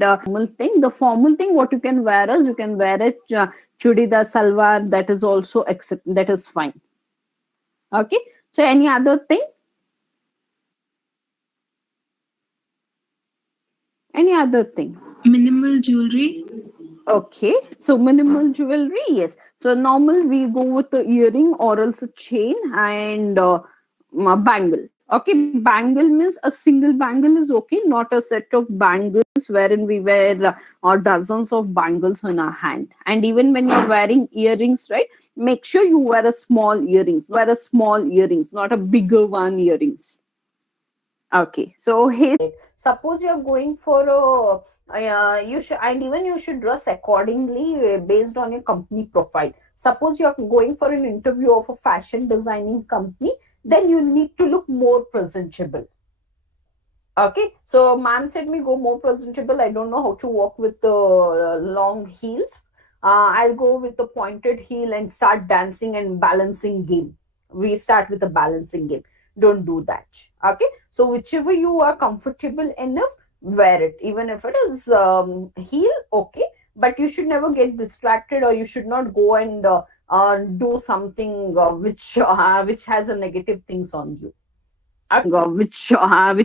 The formal thing, what you can wear is you can wear a chudidar salwar. That is also accept. That is fine. Okay. So any other thing? Any other thing? Minimal jewelry. Okay, so minimal jewelry, yes. So normal we go with the earring or else a chain and bangle. Okay, bangle means a single bangle is okay, not a set of bangles wherein we wear dozens of bangles on our hand. And even when you're wearing earrings, right, make sure you wear a small earrings, not a bigger one earrings. Okay, so hey, suppose you're going for a you should, and even you should dress accordingly based on your company profile. Suppose you're going for an interview of a fashion designing company, then you need to look more presentable. Okay, so ma'am said me go more presentable. I don't know how to walk with the long heels. I'll go with the pointed heel and start dancing and balancing game. We start with the balancing game. Don't do that. Okay, so whichever you are comfortable enough, wear it. Even if it is heel, okay. but you should never get distracted, or you should not go and do something which has a negative things on you, which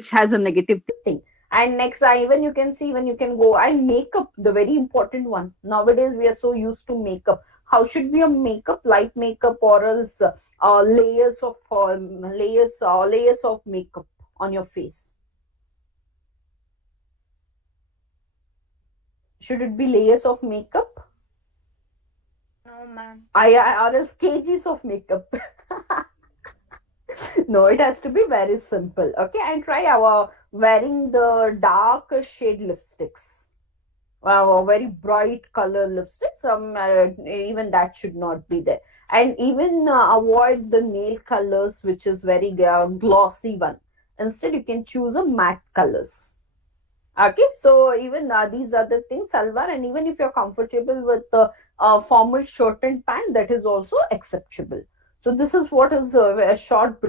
has a negative thing. And next, even you can see, when you can go and makeup, the very important one. Nowadays we are so used to makeup. How should be a makeup? Light makeup, or else layers of makeup on your face. Should it be layers of makeup? No, ma'am. Or else kgs of makeup? No, it has to be very simple. Okay, and try our wearing the dark shade lipsticks. Very bright color lipsticks. Even that should not be there. And even avoid the nail colors, which is very glossy one. Instead, you can choose a matte colors. Okay, so even these are the things, salwar, and even if you're comfortable with the formal shirt and pant, that is also acceptable. So this is what is a short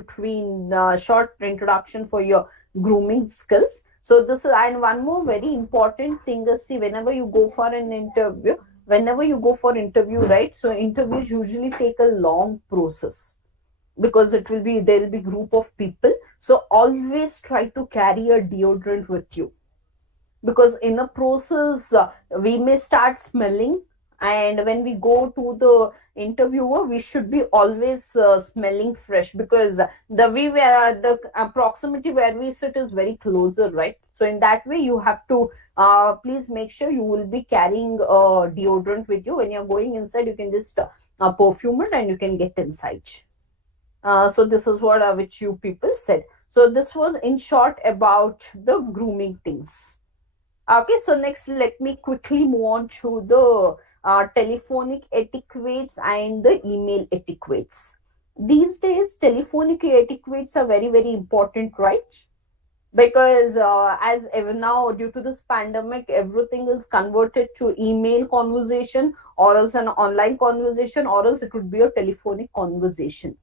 introduction for your grooming skills. So this is, and one more very important thing is, see, whenever you go for an interview, right? So interviews usually take a long process, because there will be group of people. So always try to carry a deodorant with you, because in a process we may start smelling, and when we go to the interviewer, we should be always smelling fresh, because the way where the proximity where we sit is very closer, right? So in that way, you have to please make sure you will be carrying deodorant with you. When you're going inside, you can just perfume it and you can get inside. So this is what which you people said. So this was in short about the grooming things. Okay, so next, let me quickly move on to the telephonic etiquettes and the email etiquettes. These days, telephonic etiquettes are very, very important, right? Because as ever now, due to this pandemic, everything is converted to email conversation, or else an online conversation, or else it would be a telephonic conversation.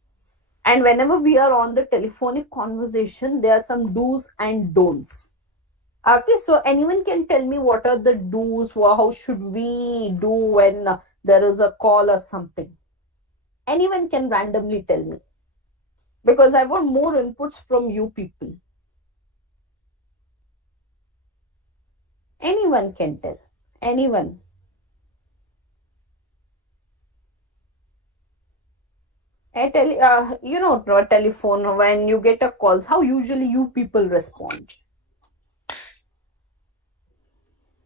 And whenever we are on the telephonic conversation, there are some do's and don'ts. Okay, so anyone can tell me what are the do's, or how should we do when there is a call or something? Anyone can randomly tell me, because I want more inputs from you people. Anyone can tell. Anyone. Telephone, when you get a call, how usually you people respond?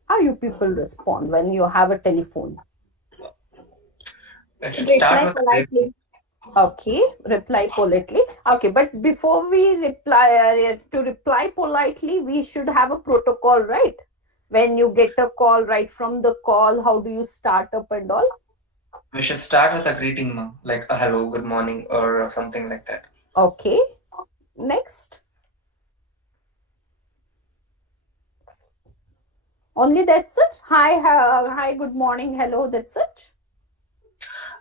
How you people respond when you have a telephone? It should start Reply with a great. politely. Okay, reply politely. Okay, but before we reply, to reply politely, we should have a protocol, right? When you get a call, right from the call, how do you start up and all? We should start with a greeting, ma'am, like a hello, good morning, or something like that. Okay, next. Only that's it. Hi, hi, good morning, hello. That's it.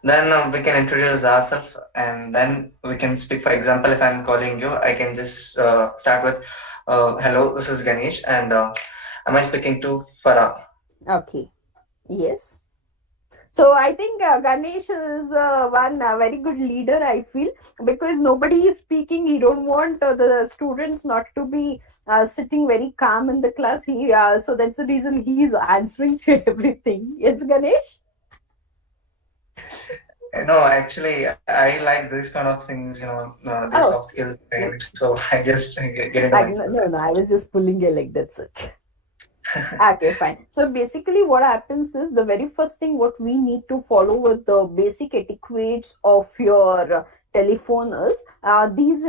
Then we can introduce ourselves, and then we can speak. For example, if I'm calling you, I can just start with, "Hello, this is Ganesh, and am I speaking to Farah?" Okay. Yes. So I think Ganesh is one very good leader, I feel, because nobody is speaking. He don't want the students not to be sitting very calm in the class. So that's the reason he is answering to everything. Yes, Ganesh. No, actually, I like this kind of things, this Oh, soft skills training. So I just get into no, myself. no, I was just pulling your leg. That's it. Okay, fine. So basically, what happens is, the very first thing what we need to follow with the basic etiquettes of your telephone is these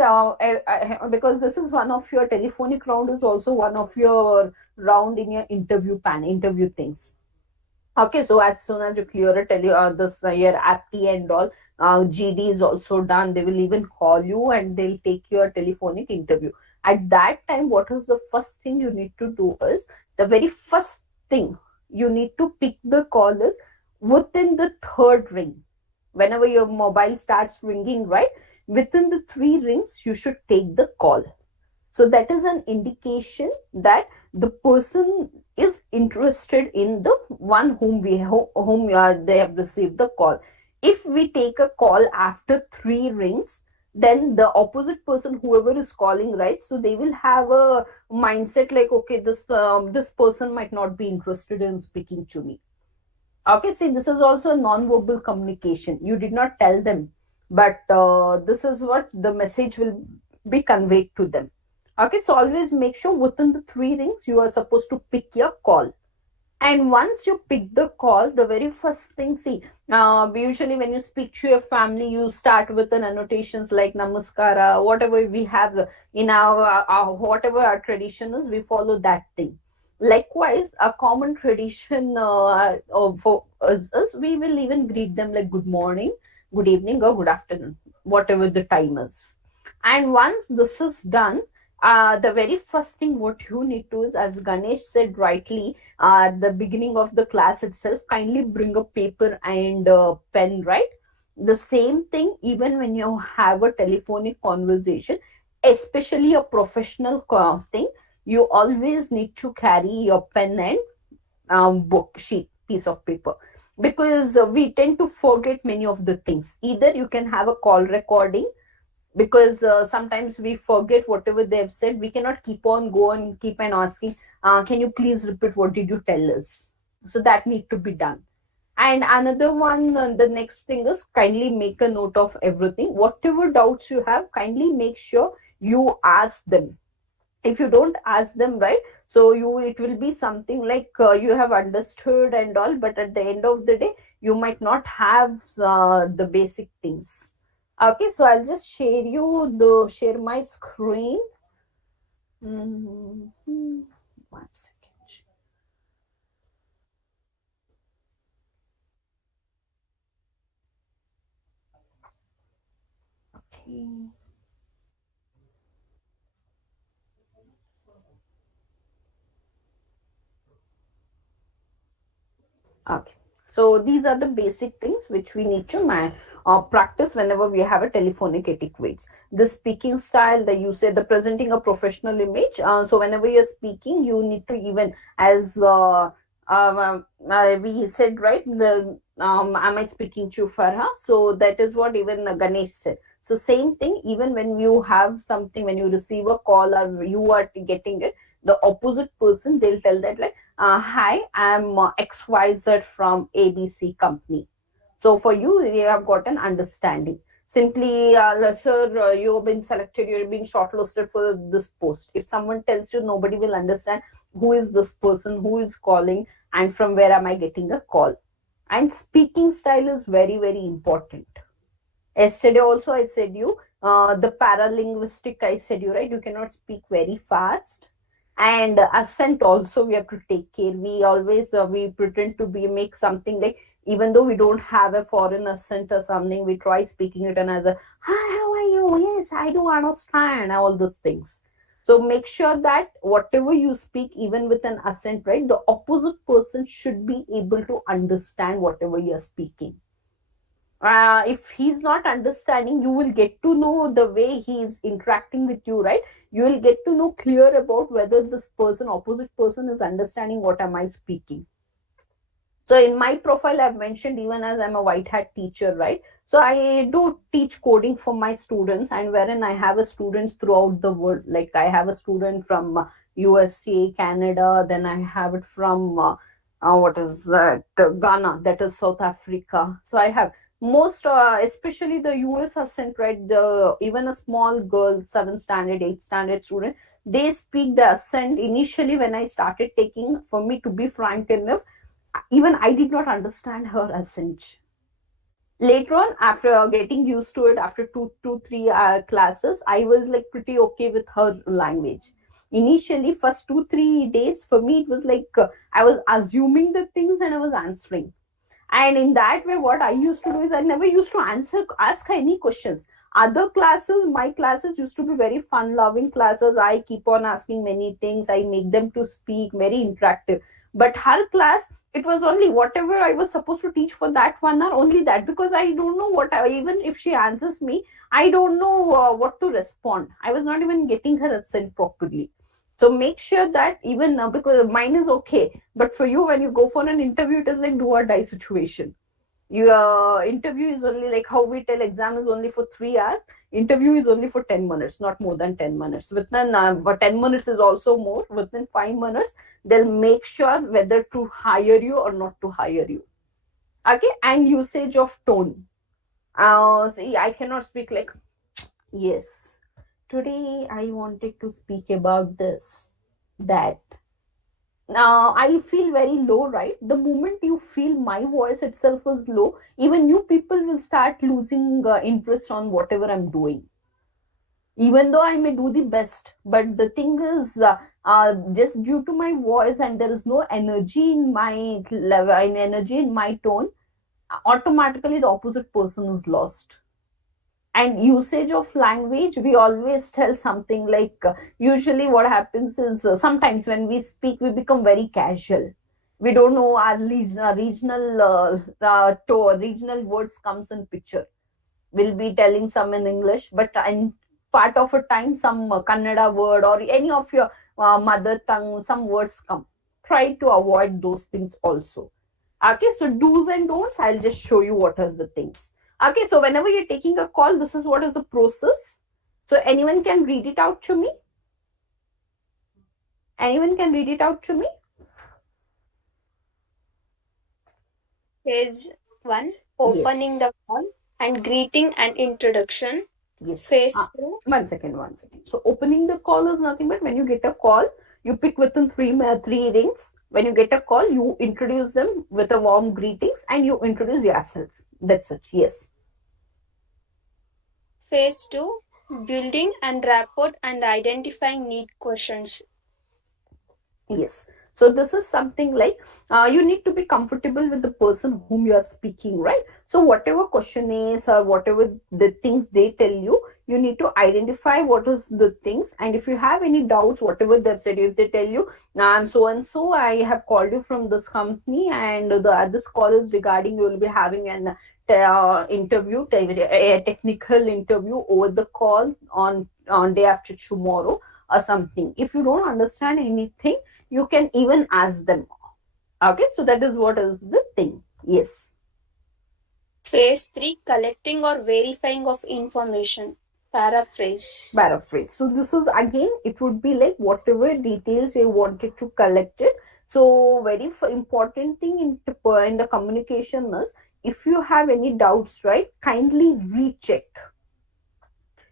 because this is one of your telephonic round, is also one of your round in your interview things. Okay, so as soon as you clear a this your apti and all, GD is also done. They will even call you and they'll take your telephonic interview. At that time, what is the first thing you need to do is, the very first thing you need to pick the call is within the third ring. Whenever your mobile starts ringing, right? Within the three rings, you should take the call. So that is an indication that the person is interested in the one whom they have received the call. If we take a call after 3 rings, then the opposite person, whoever is calling, right, so they will have a mindset like, okay, this person might not be interested in speaking to me. Okay, see, this is also a non-verbal communication. You did not tell them, but this is what the message will be conveyed to them. Okay, so always make sure within the 3 rings you are supposed to pick your call. And once you pick the call, the very first thing, see, usually when you speak to your family, you start with an annotations like namaskara, whatever we have in our whatever our tradition is, we follow that thing. Likewise, a common tradition for us is we will even greet them like good morning, good evening, or good afternoon, whatever the time is. And once this is done, the very first thing what you need to is, as Ganesh said rightly, at the beginning of the class itself, kindly bring a paper and a pen, right? The same thing, even when you have a telephonic conversation, especially a professional thing, you always need to carry your pen and book sheet, piece of paper, because we tend to forget many of the things. Either you can have a call recording, because sometimes we forget whatever they've said. We cannot keep on going, keep on asking, can you please repeat what did you tell us? So that need to be done. And another one, the next thing is, kindly make a note of everything. Whatever doubts you have, kindly make sure you ask them. If you don't ask them, right, so it will be something like you have understood and all, but at the end of the day, you might not have the basic things. Okay, so I'll just share my screen. Mhm. One second. Okay. Okay. So these are the basic things which we need to practice whenever we have a telephonic etiquettes. The speaking style, the usage, the presenting a professional image. So whenever you're speaking, you need to, even as we said, right, the am I speaking to Farha? So that is what even Ganesh said. So same thing, even when you have something, when you receive a call or you are getting it, the opposite person, they'll tell that like, hi, I'm XYZ from ABC company. So for you, you have got an understanding. Simply, sir, you've been selected, you've been shortlisted for this post. If someone tells you, nobody will understand who is this person, who is calling, and from where am I getting a call. And speaking style is very, very important. Yesterday also I said you, the paralinguistic, I said you, right, you cannot speak very fast. And accent also we have to take care. We always we pretend to be make something like, even though we don't have a foreign accent or something, we try speaking it and as a, hi, how are you, yes, I do understand, all those things. So make sure that whatever you speak, even with an accent, right, the opposite person should be able to understand whatever you're speaking. If he's not understanding, you will get to know the way he's interacting with you, right? You will get to know clear about whether this person, opposite person, is understanding what am I speaking. So in my profile, I've mentioned, even as I'm a white hat teacher, right? So I do teach coding for my students, and wherein I have a students throughout the world. Like I have a student from USA, Canada, then I have it from what is that, Ghana, that is South Africa. So I have most, especially the US accent, right? The even a small girl, 7th standard, 8th standard student, they speak the accent. Initially, when I started taking, for me to be frank enough, even I did not understand her accent. Later on, after getting used to it, after two, three classes, I was like pretty okay with her language. Initially, first 2, 3 days, for me, it was like I was assuming the things and I was answering. And in that way, what I used to do is I never used to ask her any questions. Other classes, my classes used to be very fun loving classes. I keep on asking many things. I make them to speak, very interactive. But her class, it was only whatever I was supposed to teach for that 1 hour, only that, because I don't know even if she answers me, I don't know what to respond. I was not even getting her accent properly. So make sure that even because mine is okay, but for you, when you go for an interview, it is like do or die situation. Your interview is only like how we tell exam is only for 3 hours. Interview is only for 10 minutes, not more than 10 minutes. Within but 10 minutes is also more. Within 5 minutes, they'll make sure whether to hire you or not to hire you. Okay, and usage of tone. See, I cannot speak like, yes, today I wanted to speak about this, that. Now I feel very low, right? The moment you feel my voice itself is low, even you people will start losing interest on whatever I'm doing. Even though I may do the best, but the thing is, just due to my voice and there is no energy in my level, energy in my tone, automatically the opposite person is lost. And usage of language, we always tell something like, usually what happens is sometimes when we speak we become very casual. We don't know our regional words comes in picture. We'll be telling some in English, but in part of a time some Kannada word or any of your mother tongue, some words come. Try to avoid those things also. Okay, so do's and don'ts, I'll just show you what are the things. Okay, so whenever you're taking a call, this is what is the process. So anyone can read it out to me? Anyone can read it out to me? Phase 1, opening the call and greeting and introduction. Yes. Phase 2, One second. So opening the call is nothing but when you get a call, you pick within three rings. When you get a call, you introduce them with a warm greetings and you introduce yourself. That's it. Yes. Phase 2, building and rapport and identifying need questions. Yes. So this is something like you need to be comfortable with the person whom you are speaking, right? So whatever question is or whatever the things they tell you, you need to identify what is the things. And if you have any doubts, whatever they've said, if they tell you, I'm so and so, I have called you from this company, and this call is regarding you will be having an interview, a technical interview over the call on day after tomorrow or something. If you don't understand anything, you can even ask them. Okay, so that is what is the thing. Yes. Phase 3, collecting or verifying of information. Paraphrase. So this is again, it would be like whatever details you wanted to collect it. So very important thing in the communication is, if you have any doubts, right, kindly recheck.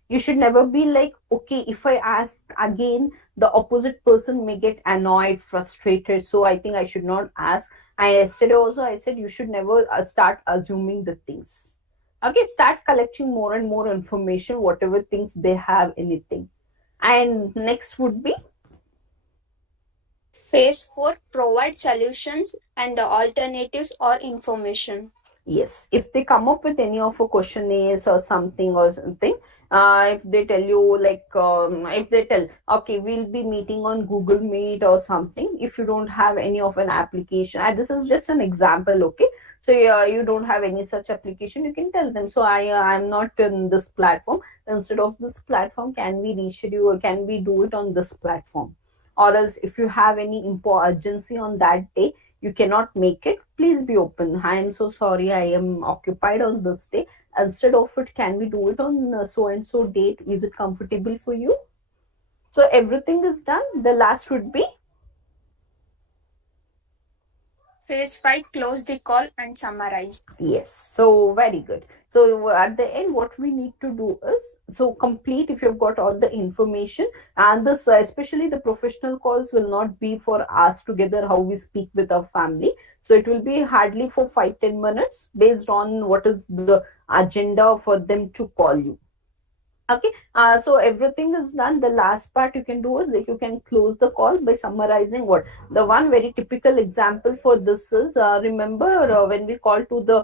You should never be like, okay, if I ask again, the opposite person may get annoyed, frustrated, so I think I should not ask. And yesterday also I said you should never start assuming the things. Okay, start collecting more and more information, whatever things they have, anything. And next would be Phase 4, provide solutions and alternatives or information. yes, if they come up with any of a questionnaires or something, if they tell you like, if they tell, okay, we'll be meeting on Google Meet or something, if you don't have any of an application, this is just an example, okay? So you don't have any such application, you can tell them, so I'm not in this platform, instead of this platform, can we reschedule, or can we do it on this platform? Or else if you have any urgency on that day, you cannot make it, please be open, I am so sorry, I am occupied on this day, instead of it, can we do it on so and so date, is it comfortable for you? So everything is done. The last would be Phase 5, close the call and summarize. yes. So very good. So at the end, what we need to do is, so complete if you've got all the information, and this especially the professional calls will not be for us together how we speak with our family. So it will be hardly for 5-10 minutes based on what is the agenda for them to call you. Okay, so everything is done. The last part you can do is like you can close the call by summarizing what the one very typical example for this is, remember when we call to the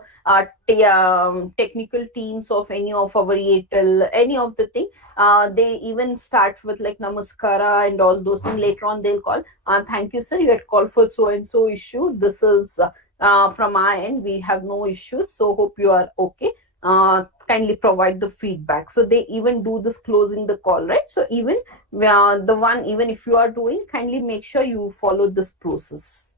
technical teams of any of our Airtel, any of the thing, they even start with like namaskara and all those things. Later on they'll call, thank you sir, you had called for so and so issue, this is from our end, we have no issues, so hope you are okay. kindly provide the feedback. So they even do this closing the call, right? So even the one, even if you are doing, kindly make sure you follow this process.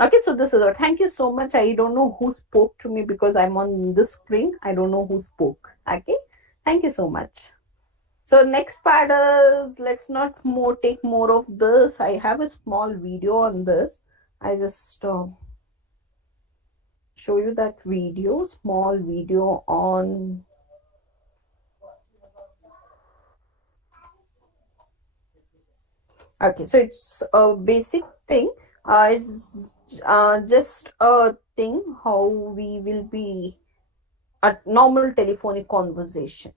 Okay, so this is all. Thank you so much. I don't know who spoke to me because I'm on this screen. I don't know who spoke. Okay, thank you so much. So next part is, let's not more take more of this. I have a small video on this. I just show you that video, small video on. Okay, so it's a basic thing. It's just a thing how we will be a normal telephonic conversation.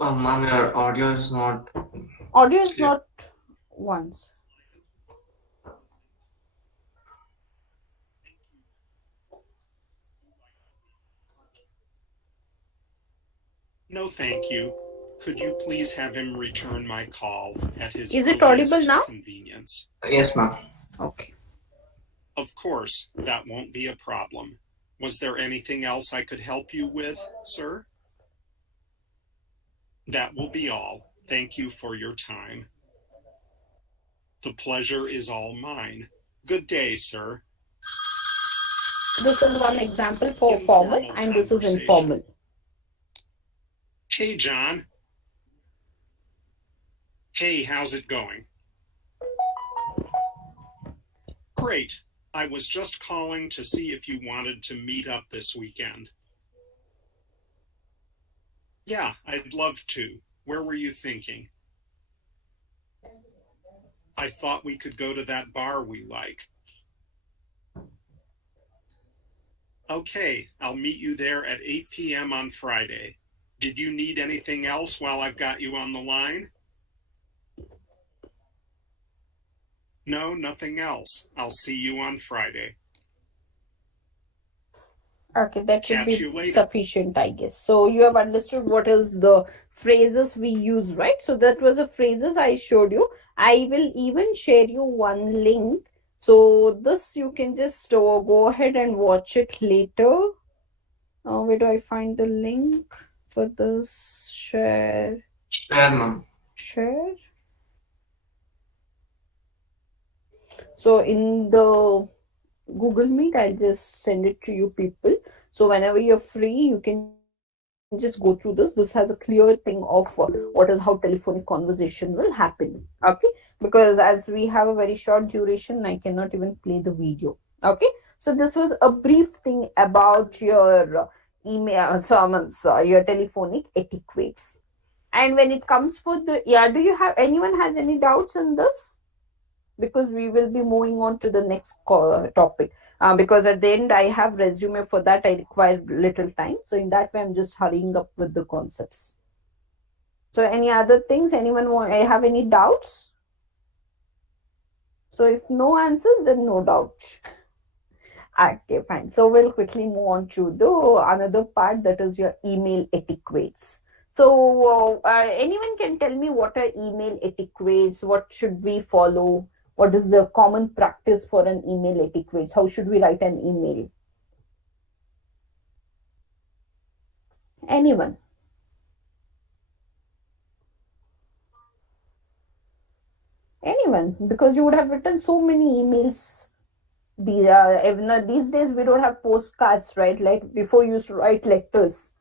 Ma'am, your audio is not Audio is clear. not once. No, thank you. Could you please have him return my call at his Is it audible earliest now? convenience? Yes, ma'am. Okay. Of course, that won't be a problem. Was there anything else I could help you with, sir? That will be all. Thank you for your time. The pleasure is all mine. Good day, sir. This is one example for formal, Informal and this is conversation. informal. Hey, John. Hey, how's it going? Great. I was just calling to see if you wanted to meet up this weekend. Yeah, I'd love to. Where were you thinking? I thought we could go to that bar we like. Okay, I'll meet you there at 8 p.m. on Friday. Did you need anything else while I've got you on the line? No, nothing else. I'll see you on Friday. Okay, that should Catch you be later. sufficient, I guess. So you have understood what is the phrases we use, right? So that was the phrases I showed you. I will even share you one link. So this you can just go ahead and watch it later. Where do I find the link for this? Share. Share, ma'am. Share. So in the Google Meet, I'll just send it to you people. So whenever you're free, you can just go through this. This has a clear thing of what is how telephonic conversation will happen. Okay, because as we have a very short duration, I cannot even play the video. Okay, so this was a brief thing about your email summons, your telephonic etiquettes. And when it comes for the, yeah, do you have anyone has any doubts in this? Because we will be moving on to the next topic, because at the end I have resume. For that I require little time, so in that way I'm just hurrying up with the concepts. So any other things, anyone want, I have any doubts? So if no answers, then no doubt. Okay, fine. So we'll quickly move on to the another part, that is your email etiquettes. So anyone can tell me what are email etiquettes? What should we follow? What is the common practice for an email etiquette? How should we write an email? Anyone? Anyone? Because you would have written so many emails. These days we don't have postcards, right? Like before, you used to write letters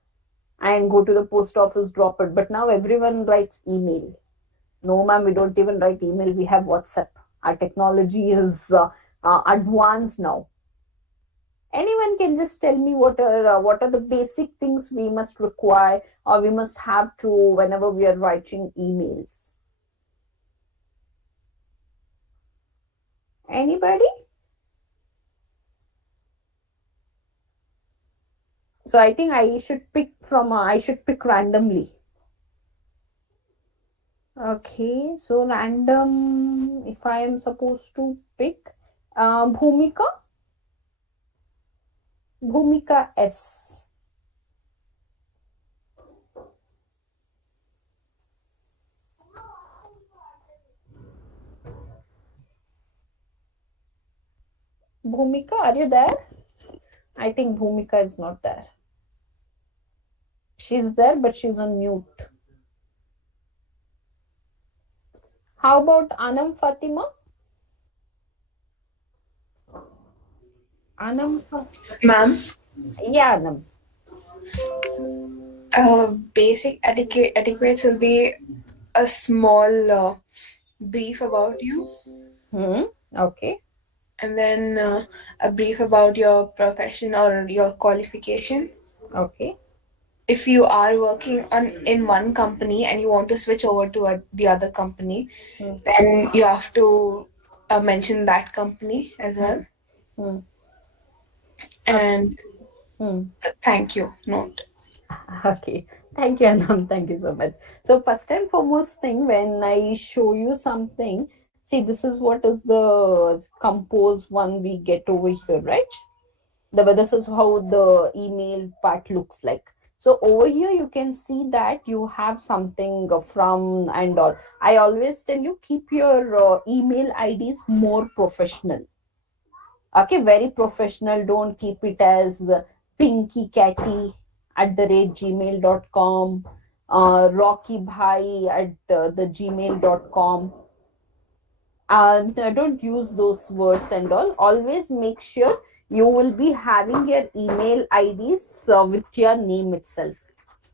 and go to the post office, drop it. But now everyone writes email. No, ma'am, we don't even write email. We have WhatsApp. Our technology is advanced now. Anyone can just tell me what are the basic things we must require or we must have to whenever we are writing emails. Anybody? So I think I should pick randomly. Okay, so random, if I am supposed to pick Bhumika, Bhumika S. Bhumika, are you there? I think Bhumika is not there. She's there, but she's on mute. How about Anam Fatima? Anam, Ma'am, yeah, Anam. basic etiquettes will be a small brief about you, Okay. and then a brief about your profession or your qualification. Okay. If you are working in one company and you want to switch over to the other company, then you have to mention that company as well. Hmm. And Hmm. thank you note. Okay. Thank you, Anam. Thank you so much. So, first and foremost thing, when I show you something, see, this is what is the compose one we get over here, right? This is how the email part looks like. So over here you can see that you have something from and all. I always tell you, keep your email IDs more professional. Okay, very professional. Don't keep it as pinkykatty@gmail.com, rockybhai at the gmail.com. Don't use those words and all. Always make sure you will be having your email IDs with your name itself.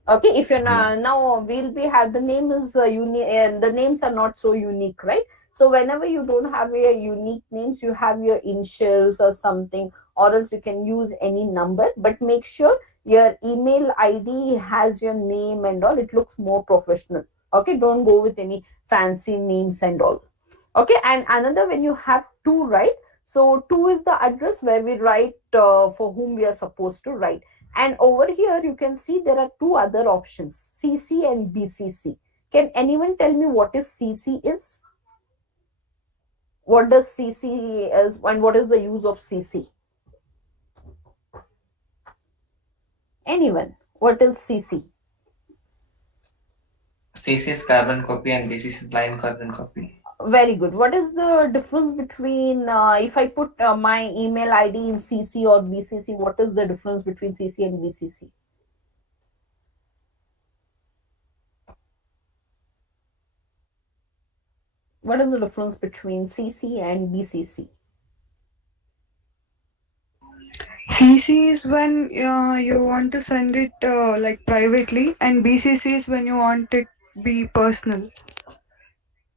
Okay, if you're now we'll be have the name is the names are not so unique, right? So whenever you don't have your unique names, you have your initials or something, or else you can use any number, but make sure your email ID has your name and all. It looks more professional. Okay, don't go with any fancy names and all. Okay, and another, when you have two, right? So two is the address where we write for whom we are supposed to write. And over here you can see there are two other options, CC and BCC. Can anyone tell me what is CC is? What does CC is and what is the use of CC? Anyone? What is CC? CC is carbon copy and BCC is blind carbon copy. Very good. What is the difference between if I put my email ID in CC or BCC? What is the difference between CC and BCC? What is the difference between CC and BCC? CC is when you want to send it like privately, and BCC is when you want it be personal.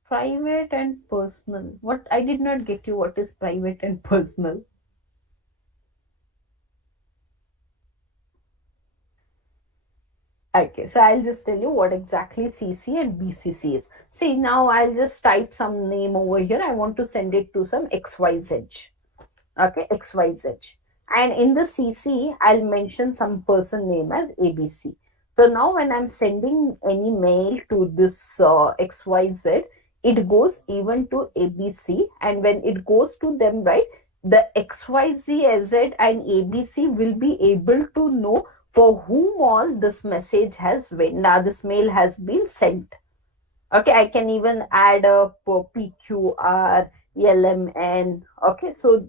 Private and personal. What, I did not get you. What is private and personal? Okay, so I'll just tell you what exactly CC and BCC is. See, now I'll just type some name over here. I want to send it to some XYZ. Okay, XYZ. And in the CC, I'll mention some person name as ABC. So now when I'm sending any mail to this XYZ, it goes even to ABC. And when it goes to them, right, the XYZ and ABC will be able to know for whom all this message has been, this mail has been sent. Okay, I can even add a PQR, LMN. Okay, so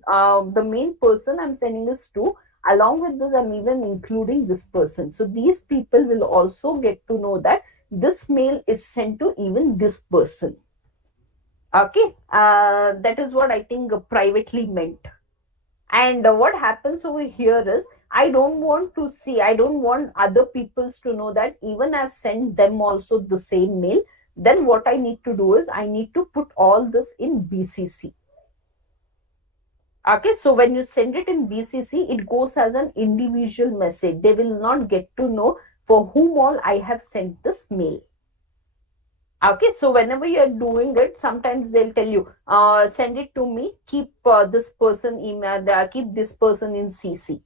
the main person I'm sending this to, along with this, I'm even including this person. So these people will also get to know that this mail is sent to even this person. Okay, that is what I think privately meant. And what happens over here is, I don't want other peoples to know that even I've sent them also the same mail. Then what I need to do is, I need to put all this in BCC. Okay, so when you send it in BCC, it goes as an individual message. They will not get to know for whom all I have sent this mail. Okay, so whenever you're doing it, sometimes they'll tell you, send it to me, keep this person email, keep this person in CC.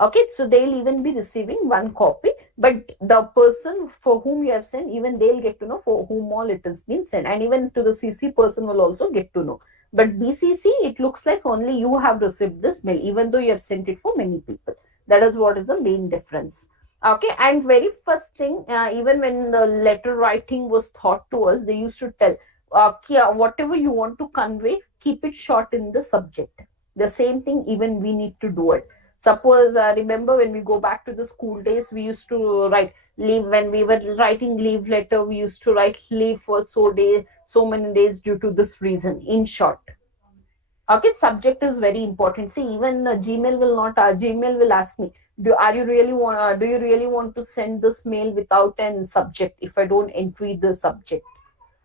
Okay, so they'll even be receiving one copy, but the person for whom you have sent, even they'll get to know for whom all it has been sent, and even to the CC person will also get to know. But BCC, it looks like only you have received this mail, even though you have sent it for many people. That is what is the main difference. Okay, and very first thing, even when the letter writing was taught to us, they used to tell, whatever you want to convey, keep it short in the subject. The same thing, even we need to do it. Suppose, remember when we go back to the school days, we used to write leave. When we were writing leave letter, we used to write leave for so many days due to this reason, in short. Okay, subject is very important. See, even Gmail will not, Gmail will ask me, do you really want to send this mail without an subject if I don't entry the subject?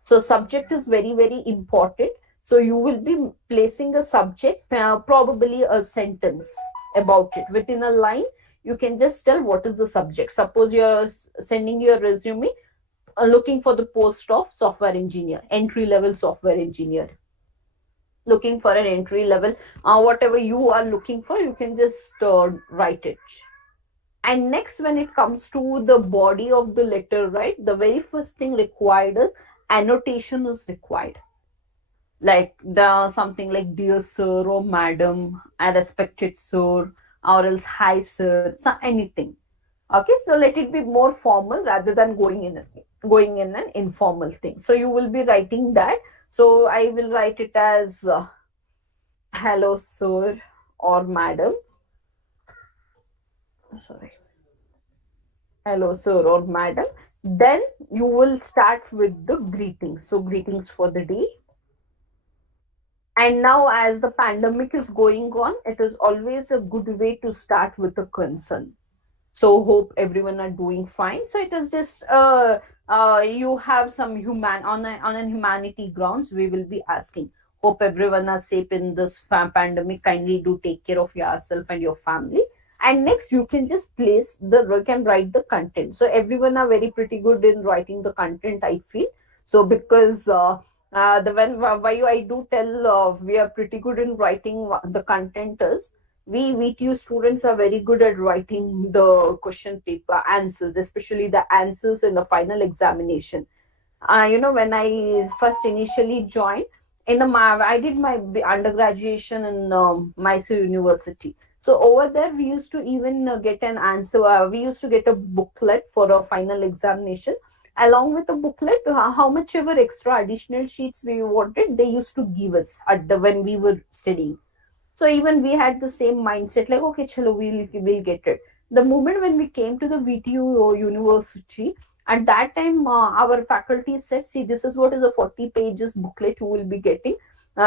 So subject is very, very important. So you will be placing a subject, probably a sentence about it. Within a line, you can just tell what is the subject. Suppose you're sending your resume, looking for the post of software engineer, entry level software engineer. Looking for an entry level, whatever you are looking for, you can just write it. And next, when it comes to the body of the letter, right, the very first thing required is annotation is required. Like something like dear sir or madam, I respected sir, or else hi sir, anything. Okay, so let it be more formal rather than going in an informal thing. So you will be writing that. So I will write it as hello sir or madam. Sorry. Hello sir or madam. Then you will start with the greetings. So greetings for the day. And now, as the pandemic is going on, it is always a good way to start with a concern. So hope everyone are doing fine. So it is just you have some on an humanity grounds, we will be asking, hope everyone are safe in this pandemic. Kindly do take care of yourself and your family. And next, you can just you can write the content. So everyone are very pretty good in writing the content, I feel. So because why I do tell we are pretty good in writing the content is, we VTU students are very good at writing the question paper answers, especially the answers in the final examination. When I first initially joined I did my undergraduation in Mysore University. So over there, we used to even get an answer. We used to get a booklet for a final examination. Along with the booklet, how much ever extra additional sheets we wanted, they used to give us when we were studying. So even we had the same mindset, like, okay, chalo, we'll get it. The moment when we came to the VTU university, at that time, our faculty said, see, this is what is a 40 pages booklet you will be getting.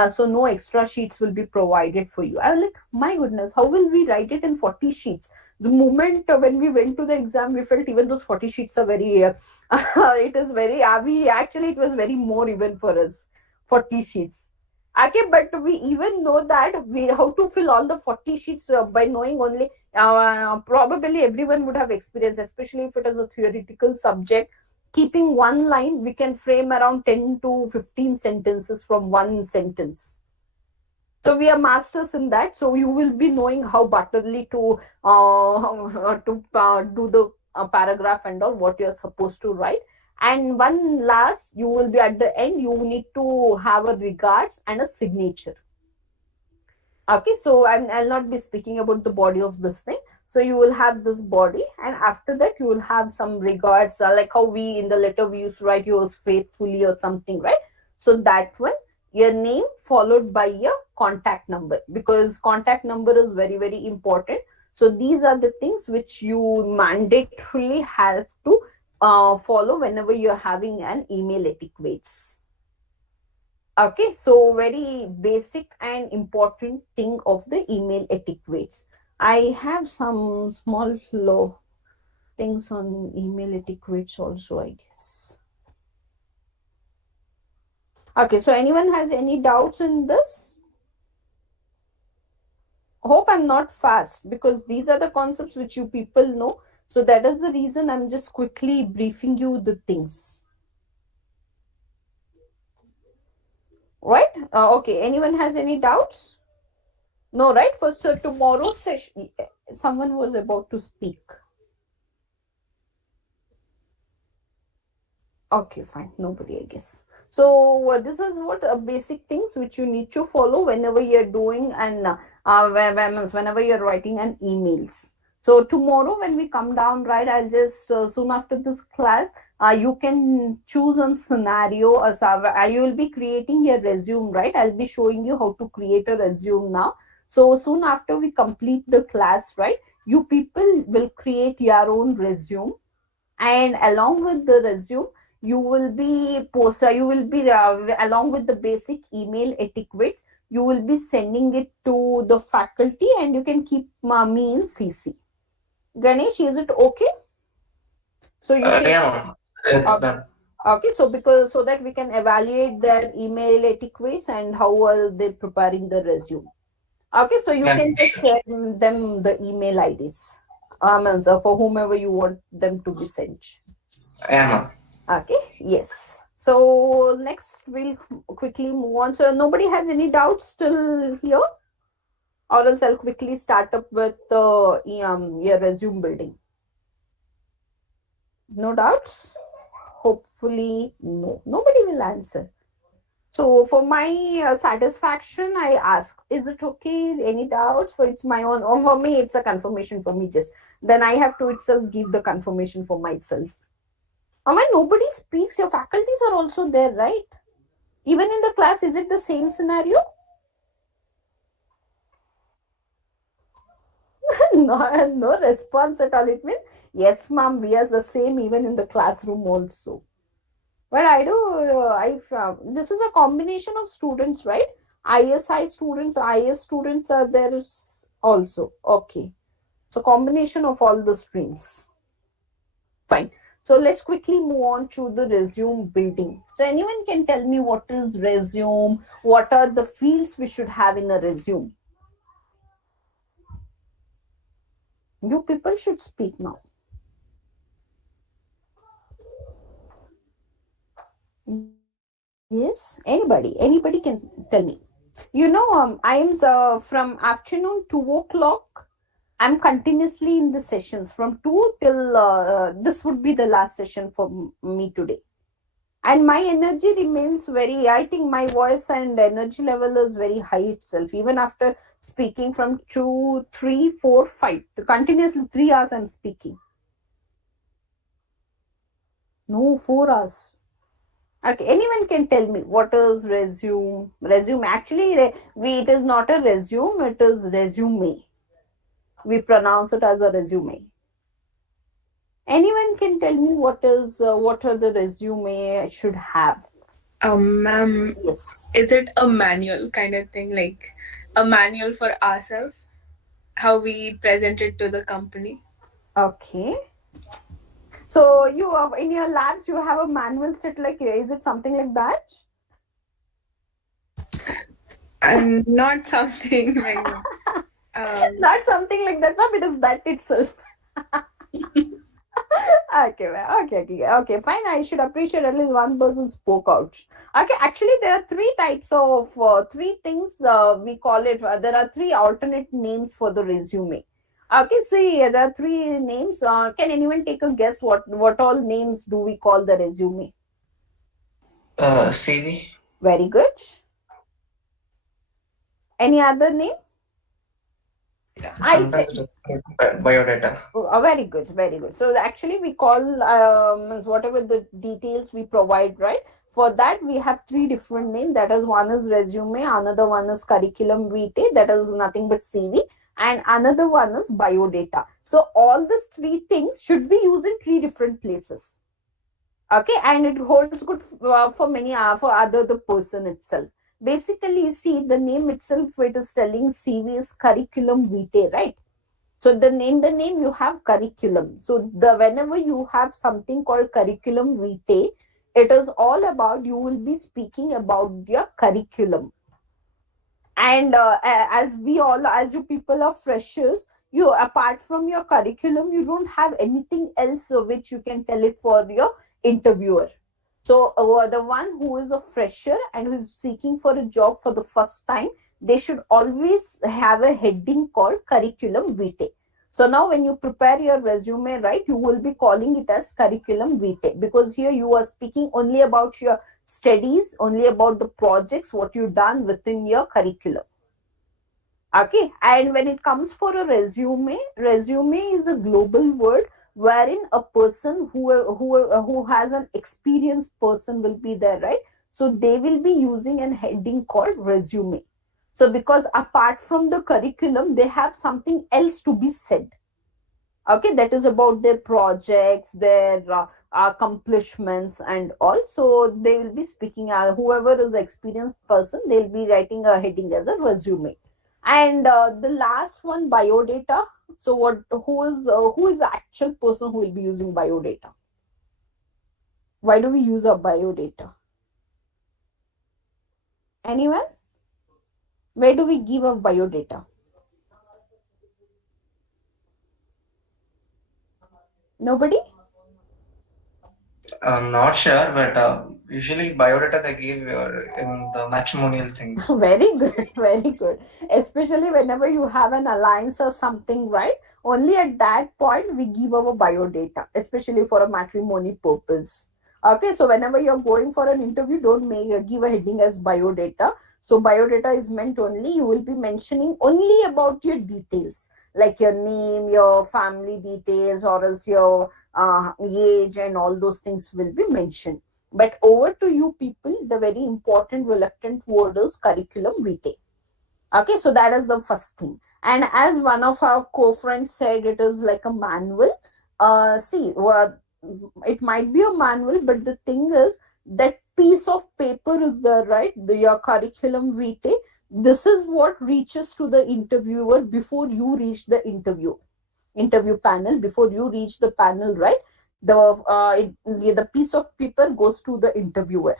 So no extra sheets will be provided for you. I was like, my goodness, how will we write it in 40 sheets? The moment when we went to the exam, we felt even those 40 sheets are very, it is very, it was very more even for us, 40 sheets. Okay, but we even know that how to fill all the 40 sheets by knowing only, probably everyone would have experience, especially if it is a theoretical subject. Keeping one line, we can frame around 10 to 15 sentences from one sentence. So we are masters in that. So you will be knowing how butterly to do the paragraph and all, what you're supposed to write. And one last, you will be at the end, you need to have a regards and a signature. Okay, so I'll not be speaking about the body of this thing. So you will have this body, and after that you will have some regards, like how we in the letter we used to write yours faithfully or something, right? So that one, your name followed by your contact number, because contact number is very, very important. So these are the things which you mandatorily have to follow whenever you're having an email etiquettes. Okay, so very basic and important thing of the email etiquettes. I have some small things on email etiquettes also, I guess. Okay, so anyone has any doubts in this? Hope I'm not fast, because these are the concepts which you people know. So that is the reason I'm just quickly briefing you the things. Right? Okay, anyone has any doubts? No, right? For so tomorrow's session, Someone was about to speak. Okay, fine. Nobody, I guess. So this is what basic things which you need to follow whenever you're doing and whenever you're writing an emails. So tomorrow when we come down, right, I'll just soon after this class, you can choose a scenario. You will be creating your resume, right? I'll be showing you how to create a resume now. So soon after we complete the class, right, you people will create your own resume, and along with the resume you will be along with the basic email etiquettes, you will be sending it to the faculty, and you can keep me in CC. Ganesh, is it okay? So you can Yeah, ma'am. It's done. okay, so because so that we can evaluate their email etiquettes and how are they preparing the resume. Okay, so you Yeah. can just share them the email IDs, and so for whomever you want them to be sent. Yeah, ma'am. Okay, yes. So next we'll quickly move on. So nobody has any doubts till here, or else I'll quickly start up with your resume building. No doubts? Hopefully, no. Nobody will answer. So for my satisfaction, I ask, is it okay? Any doubts? For it's my own, or for me, it's a confirmation for me. Just then I have to itself give the confirmation for myself. When nobody speaks, your faculties are also there, right? Even in the class, is it the same scenario? No response at all. It means, yes, ma'am, we are the same even in the classroom also. But I do, this is a combination of students, right? ISI students, IS students are there also. Okay. So combination of all the streams. Fine. So let's quickly move on to the resume building. So anyone can tell me what is resume? What are the fields we should have in a resume? You people should speak now. Yes, anybody can tell me. I am from afternoon 2 o'clock. I'm continuously in the sessions from 2 till this would be the last session for me today. And my energy remains I think my voice and energy level is very high itself. Even after speaking from 2, 3, 4, 5, continuously 3 hours I'm speaking. No, 4 hours. Okay, anyone can tell me what is resume? Resume, actually, it is not a resume, it is resume. We pronounce it as a resume. Anyone can tell me what are the resume I should have? Ma'am, Yes. is it a manual kind of thing, like a manual for ourselves, how we present it to the company? Okay. So you have in your labs you have a manual set, like, is it something like that? And not something like Not something like that, ma'am. It is that itself. Okay, fine. I should appreciate at least one person spoke out. Okay, actually, there are three types of three things we call it. There are three alternate names for the resume. Okay, see, there are three names. Can anyone take a guess what all names do we call the resume? CV. Very good. Any other name? Sometimes biodata. Very good, very good. So actually we call whatever the details we provide, right? For that we have three different names. That is, one is resume, another one is curriculum vitae, that is nothing but CV, and another one is biodata. So all these three things should be used in three different places. Okay, and it holds good for many for the person itself. Basically, see, the name itself, it is telling CV is curriculum vitae, right? So the name you have curriculum. So whenever you have something called curriculum vitae, it is all about, you will be speaking about your curriculum. And as you people are freshers, you, apart from your curriculum, you don't have anything else which you can tell it for your interviewer. So the one who is a fresher and who is seeking for a job for the first time, they should always have a heading called curriculum vitae. So now when you prepare your resume, right, you will be calling it as curriculum vitae, because here you are speaking only about your studies, only about the projects, what you've done within your curriculum. Okay, and when it comes for a resume is a global word wherein a person who has an experienced person will be there, right? So they will be using an heading called resume. So because apart from the curriculum, they have something else to be said. Okay, that is about their projects, their accomplishments and all. So they will be speaking, whoever is an experienced person, they'll be writing a heading as a resume. And the last one, biodata. So who is the actual person who will be using biodata? Why do we use a biodata? Anyone? Where do we give a biodata? Nobody? I'm not sure, but usually biodata they give in the matrimonial things. Very good, very good. Especially whenever you have an alliance or something, right? Only at that point we give our biodata, especially for a matrimony purpose. Okay, so whenever you're going for an interview, don't give a heading as biodata. So biodata is meant only, you will be mentioning only about your details, like your name, your family details, or else your age, and all those things will be mentioned. But over to you people, the very important reluctant word is curriculum vitae. Okay, so that is the first thing. And as one of our co-friends said, it is like a manual. It might be a manual, but the thing is that piece of paper is there, right? Your curriculum vitae. This is what reaches to the interviewer before you reach the interview panel. Before you reach the panel, right? The piece of paper goes to the interviewer.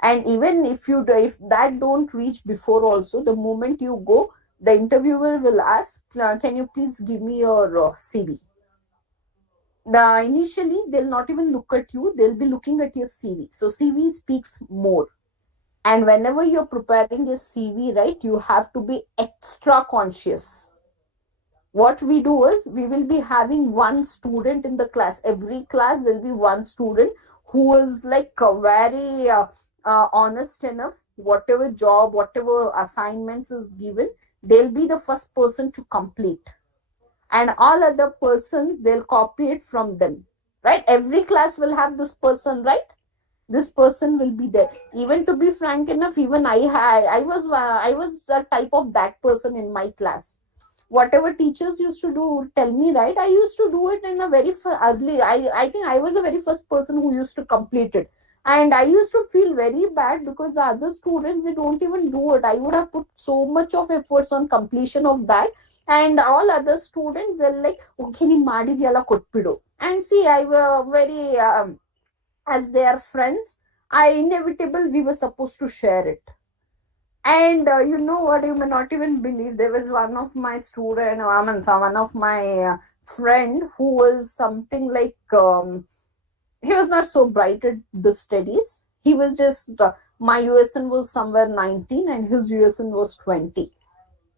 And even if that don't reach before also, the moment you go, the interviewer will ask, can you please give me your CV? Initially they'll not even look at you, they'll be looking at your CV. So CV speaks more. And whenever you're preparing a CV, right, you have to be extra conscious. What we do is, we will be having one student in the class. Every class there'll be one student who is like very honest enough. Whatever job, whatever assignments is given, they'll be the first person to complete, and all other persons, they'll copy it from them, right? Every class will have this person, right? This person will be there. Even to be frank enough, even I was the type of that person in my class. Whatever teachers used to do, tell me, right, I used to do it in a very early. I think I was the very first person who used to complete it. And I used to feel very bad because the other students, they don't even do it. I would have put so much of efforts on completion of that, and all other students are like, okay, ni madidiyala kotpidu. And see, I were very as they are friends, we were supposed to share it. And you know what, you may not even believe, there was one of my student, one of my friend who was something like, he was not so bright at the studies. He was just, my USN was somewhere 19 and his USN was 20.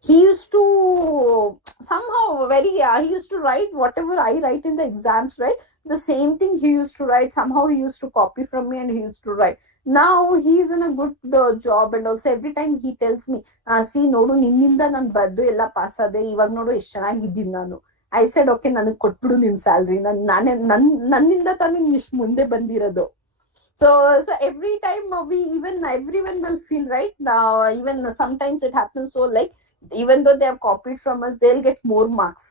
He used to somehow he used to write whatever I write in the exams, right? The same thing he used to write. Somehow he used to copy from me and he used to write. Now he's in a good job, and also every time he tells me, see, nodu, ninninda nan bardu ella pass ade, ivag nodu ಎಷ್ಟು ಚೆನ್ನಾಗಿದ್ದೀನಿ ನಾನು. I said, okay, ನನಗೆ ಕೊಟ್ಬಿಡು ನಿನ್ salary, ನನ್ನಿಂದ ತಾನೇ ಇಷ್ಟು ಮುಂದೆ ಬಂದಿರೋದು. So every time everyone will feel, right? Now even sometimes it happens, so like, even though they have copied from us, they'll get more marks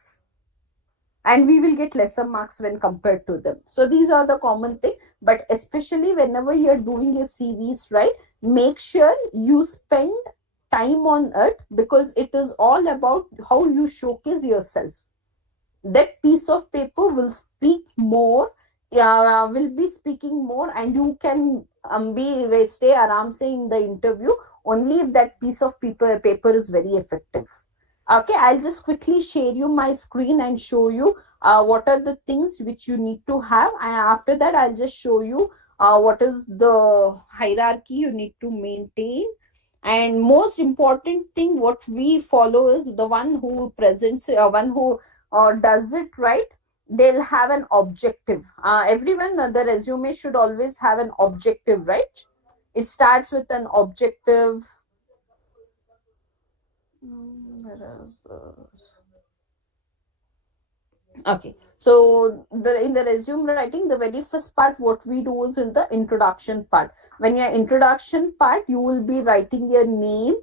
and we will get lesser marks when compared to them. So these are the common thing. But especially whenever you're doing your CVs, right, make sure you spend time on it, because it is all about how you showcase yourself. That piece of paper will speak more, will be speaking more, and you can stay aram in the interview only if that piece of paper is very effective. Okay, I'll just quickly share you my screen and show you what are the things which you need to have, and after that I'll just show you what is the hierarchy you need to maintain. And most important thing what we follow is the one who presents, one who does it right, they'll have an objective. Everyone, the resume should always have an objective, right? It starts with an objective. Where is this? Okay, so in the resume writing, the very first part, what we do is in the introduction part. When your introduction part, you will be writing your name,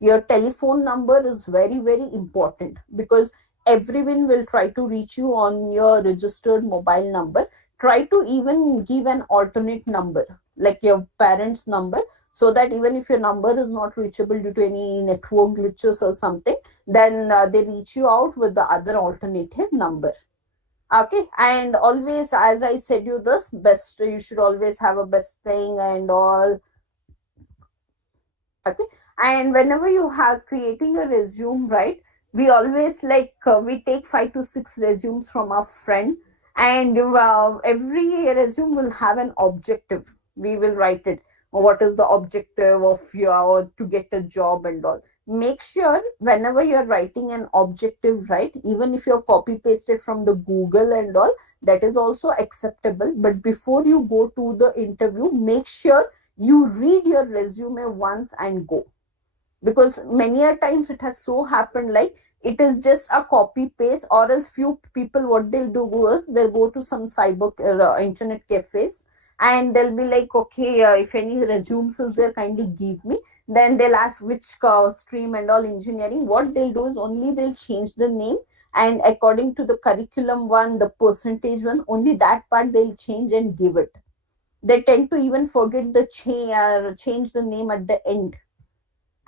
your telephone number is very, very important, because everyone will try to reach you on your registered mobile number. Try to even give an alternate number, like your parents' number, so that even if your number is not reachable due to any network glitches or something, then they reach you out with the other alternative number. Okay, and always, as I said you, this best, you should always have a best thing and all. Okay, and whenever you have creating a resume, right, we always we take 5 to 6 resumes from our friend, and every resume will have an objective. We will write it, what is the objective of your to get a job and all. Make sure whenever you're writing an objective, right, even if you're copy pasted from the Google and all, that is also acceptable. But before you go to the interview, make sure you read your resume once and go, because many a times it has so happened like it is just a copy paste, or else few people, what they'll do is they'll go to some cyber internet cafes, and they'll be like, okay, if any resumes is there, kindly give me. Then they'll ask which stream and all, engineering. What they'll do is only they'll change the name, and according to the curriculum one, the percentage one, only that part they'll change and give it. They tend to even forget the change the name at the end,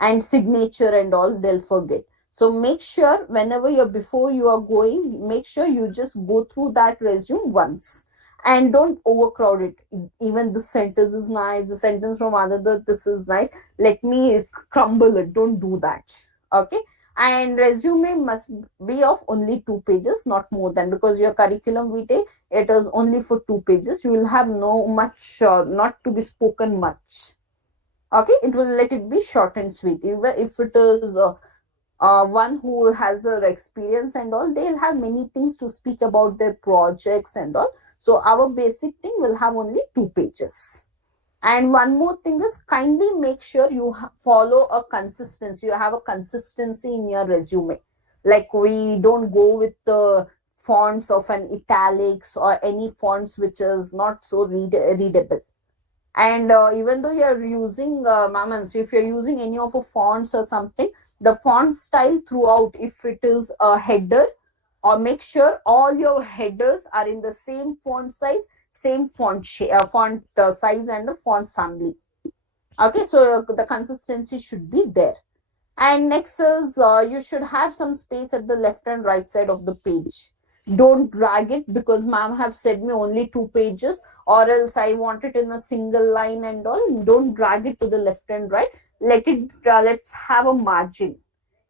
and signature and all they'll forget. So make sure whenever before you are going, make sure you just go through that resume once, and don't overcrowd it. Even the sentence is nice, the sentence from another, this is nice, let me crumble it. Don't do that. Okay, and resume must be of only 2 pages, not more than, because your curriculum vitae, it is only for 2 pages. You will have no much, not to be spoken much. Okay, it will let it be short and sweet. Even if it is one who has experience and all, they'll have many things to speak about their projects and all. So our basic thing will have only 2 pages. And one more thing is, kindly make sure you follow a consistency. You have a consistency in your resume. Like, we don't go with the fonts of an italics or any fonts which is not so readable. And even though you're using so if you're using any of a fonts or something, the font style throughout, if it is a header, or make sure all your headers are in the same font size, same font size and the font family. Okay, so the consistency should be there. And next is, you should have some space at the left and right side of the page. Don't drag it, because ma'am have said me only 2 pages, or else I want it in a single line and all. Don't drag it to the left and right. Let's have a margin.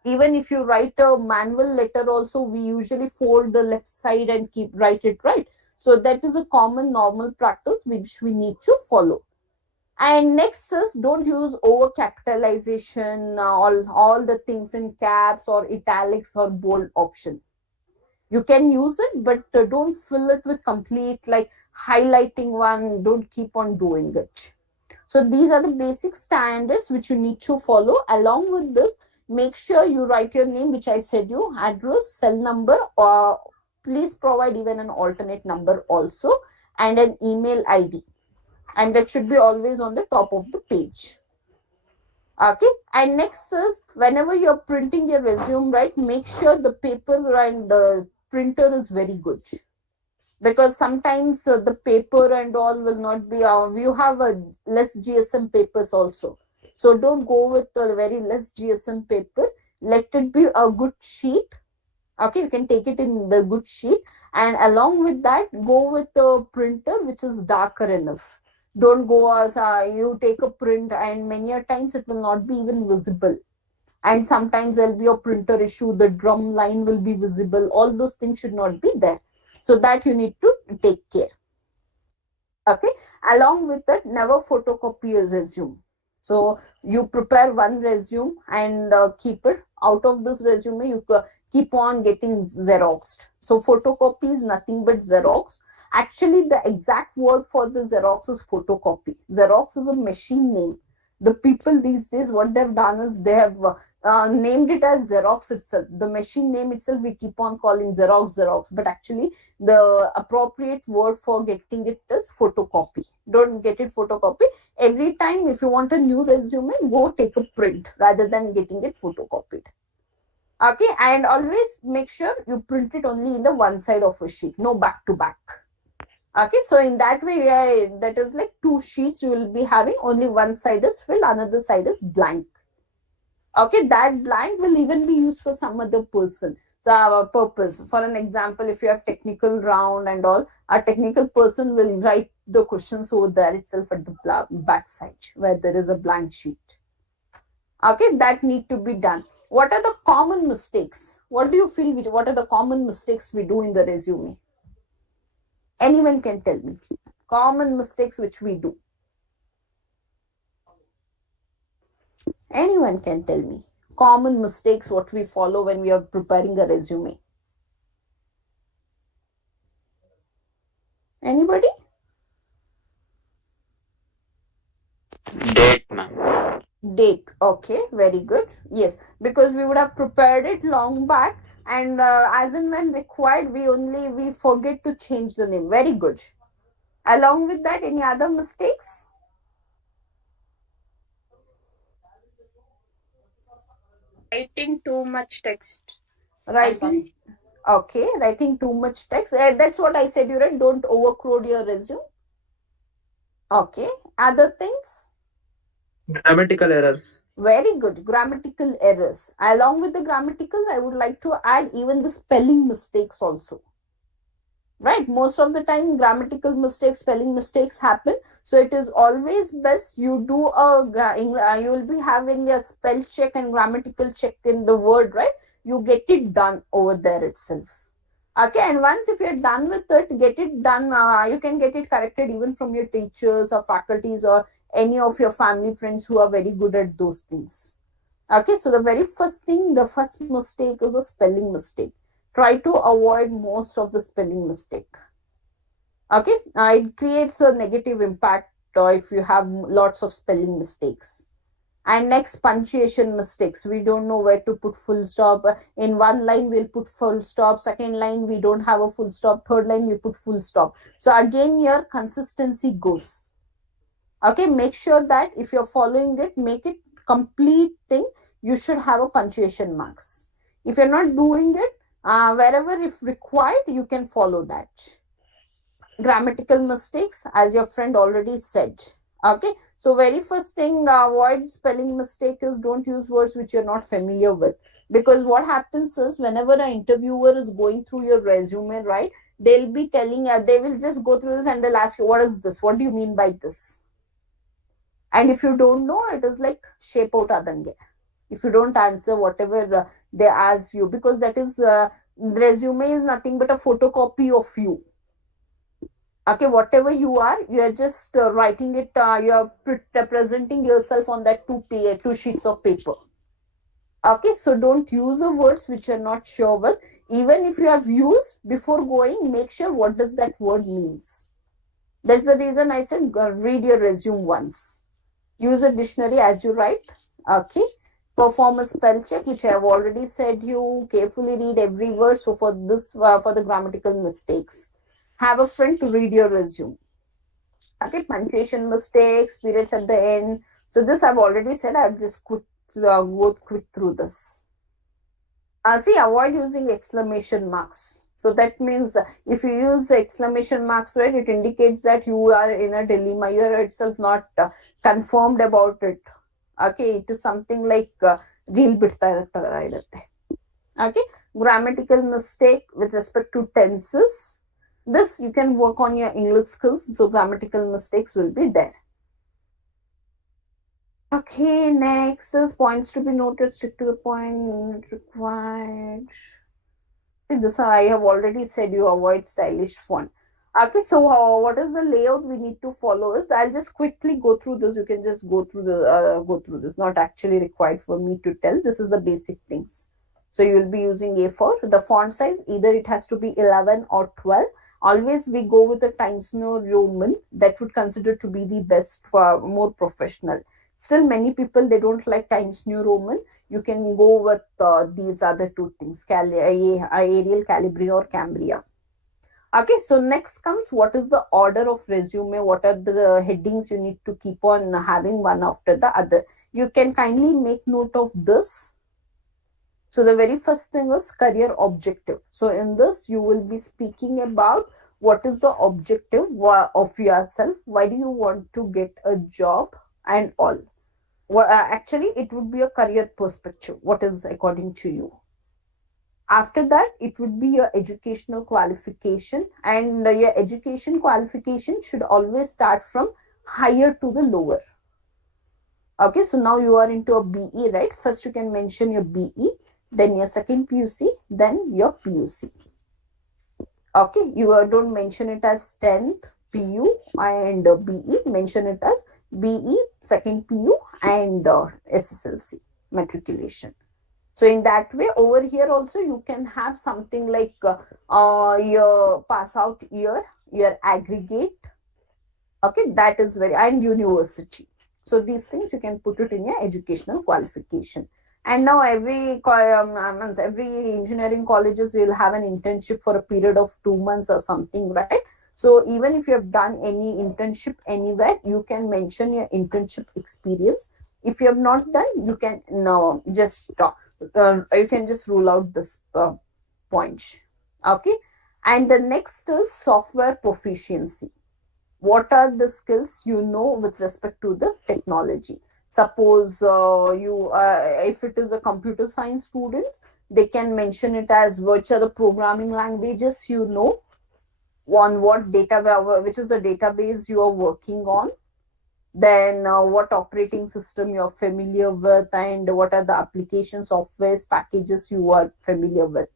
Even if you write a manual letter also, we usually fold the left side and write it right. So that is a common normal practice which we need to follow. And next is, don't use over capitalization, all the things in caps or italics or bold option. You can use it, but don't fill it with complete like highlighting one. Don't keep on doing it. So these are the basic standards which you need to follow. Along with this, make sure you write your name, which I said you, address, cell number, or please provide even an alternate number also, and an email ID. And that should be always on the top of the page. Okay, and next is, whenever you're printing your resume, right, make sure the paper and the printer is very good, because sometimes the paper and all will not be, you have a less GSM papers also. So don't go with a very less GSM paper. Let it be a good sheet. Okay, you can take it in the good sheet, and along with that, go with a printer which is darker enough. Don't go as you take a print, and many a times it will not be even visible. And sometimes there'll be a printer issue, the drum line will be visible. All those things should not be there. So that you need to take care. Okay, along with that, never photocopy a resume. So you prepare one resume and keep it. Out of this resume, you keep on getting xeroxed. So photocopy is nothing but Xerox. Actually, the exact word for the Xerox is photocopy. Xerox is a machine name. The people these days, what they've done is they have named it as Xerox itself. The machine name itself, we keep on calling Xerox, but actually the appropriate word for getting it is photocopy. Don't get it photocopy. Every time if you want a new resume, go take a print rather than getting it photocopied. Okay, and always make sure you print it only in the one side of a sheet, no back to back. Okay, so in that way, that is like 2 sheets you will be having, only one side is filled, another side is blank. Okay, that blank will even be used for some other person. So our purpose, for an example, if you have technical round and all, a technical person will write the questions over there itself at the back side where there is a blank sheet. Okay, that need to be done. What are the common mistakes? What do you feel? What are the common mistakes we do in the resume? Anyone can tell me. Common mistakes which we do. Anyone can tell me. Common mistakes what we follow when we are preparing a resume. Anybody? Date, ma'am. Date. Okay, very good. Yes, because we would have prepared it long back, and as and when required, we forget to change the name. Very good. Along with that, any other mistakes? Writing too much text. Writing. Okay, writing too much text. That's what I said. You read. Don't overcrowd your resume. Okay. Other things? Grammatical errors. Very good. Grammatical errors. Along with the grammaticals, I would like to add even the spelling mistakes also. Right? Most of the time, grammatical mistakes, spelling mistakes happen. So it is always best you do you will be having a spell check and grammatical check in the word, right? You get it done over there itself. Okay, and once if you're done with it, get it done. You can get it corrected even from your teachers or faculties or any of your family friends who are very good at those things. Okay, so the very first thing, the first mistake is a spelling mistake. Try to avoid most of the spelling mistake. Okay, it creates a negative impact if you have lots of spelling mistakes. And next, punctuation mistakes. We don't know where to put full stop. In one line, we'll put full stop. Second line, we don't have a full stop. Third line, we put full stop. So again, your consistency goes. Okay, make sure that if you're following it, make it complete thing. You should have a punctuation marks. If you're not doing it, wherever if required, you can follow that. Grammatical mistakes, as your friend already said. Okay, so very first thing, avoid spelling mistake is don't use words which you're not familiar with. Because what happens is whenever an interviewer is going through your resume, right, they'll be telling, they will just go through this and they'll ask you, what is this? What do you mean by this? And if you don't know, it is like shape out adange. If you don't answer whatever they ask you, because that is, resume is nothing but a photocopy of you. Okay, whatever you are just writing it, you are presenting yourself on that two sheets of paper. Okay, so don't use the words which you're not sure with. Even if you have used, before going, make sure what does that word means. That's the reason I said read your resume once. Use a dictionary as you write. Okay, perform a spell check, which I have already said you. Carefully read every word. So for this, for the grammatical mistakes, have a friend to read your resume. Okay, punctuation mistakes, periods at the end. So this I've already said. I'll just go quick through this. See, avoid using exclamation marks. So that means if you use exclamation marks, right, it indicates that you are in a dilemma. You are itself not confirmed about it. Okay, it is something like reel bitta irutte. Okay, grammatical mistake with respect to tenses. This you can work on your English skills. So grammatical mistakes will be there. Okay, next is points to be noted. Stick to the point required. This I have already said you avoid stylish font. Okay, so what is the layout we need to follow is, I'll just quickly go through this. You can just go through this, not actually required for me to tell. This is the basic things. So you will be using A4. The font size, either it has to be 11 or 12. Always we go with the Times New Roman. That would consider to be the best for more professional. Still, many people, they don't like Times New Roman. You can go with these other two things, Arial, Calibri or Cambria. Okay, so next comes what is the order of resume, what are the headings you need to keep on having one after the other. You can kindly make note of this. So the very first thing is career objective. So in this, you will be speaking about what is the objective of yourself, why do you want to get a job and all. Well, actually, it would be a career perspective, what is according to you. After that, it would be your educational qualification, and your education qualification should always start from higher to the lower. Okay, so now you are into a BE, right? First you can mention your BE, then your second PUC, then your PUC. Okay, you don't mention it as 10th PU and BE, mention it as BE, second PU and SSLC matriculation. So in that way, over here also you can have something like your pass out year, your aggregate. Okay, that is very, and university. So these things you can put it in your educational qualification. And now every engineering colleges will have an internship for a period of 2 months or something, right? So even if you have done any internship anywhere, you can mention your internship experience. If you have not done, you can you can just rule out this point. Okay, and the next is software proficiency. What are the skills you know with respect to the technology? Suppose if it is a computer science students, they can mention it as which are the programming languages you know, on what data, which is the database you are working on, then what operating system you are familiar with, and what are the application softwares packages you are familiar with.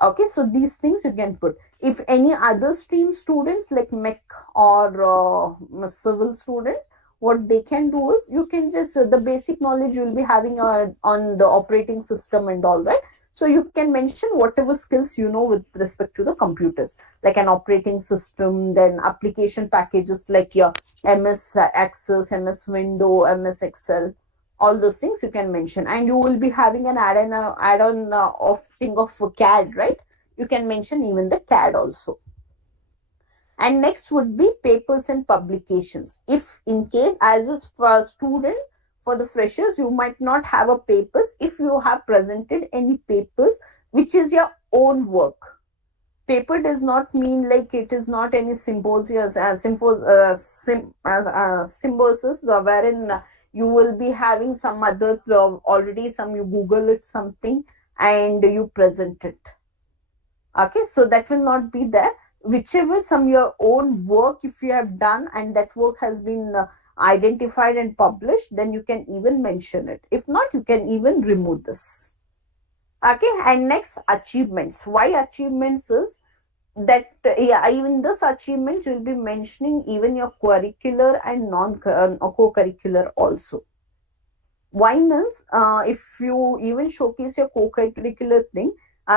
Okay, so these things you can put. If any other stream students like mech or civil students, what they can do is you can just the basic knowledge you will be having on the operating system and all, right? So you can mention whatever skills you know with respect to the computers, like an operating system, then application packages like your MS Access, MS Window, MS Excel, all those things you can mention. And you will be having an add-on of CAD, right? You can mention even the CAD also. And next would be papers and publications. If in case as a student, for the freshers, you might not have a papers. If you have presented any papers, which is your own work. Paper does not mean like it is not any symposiums, symbiosis, wherein you will be having some other already some you Google it something and you present it. Okay, so that will not be there. Whichever some your own work if you have done and that work has been identified and published, then you can even mention it. If not, you can even remove this. Okay, and next, achievements. Why achievements is that even this achievements you will be mentioning even your curricular and co-curricular also. Why means if you even showcase your co-curricular thing,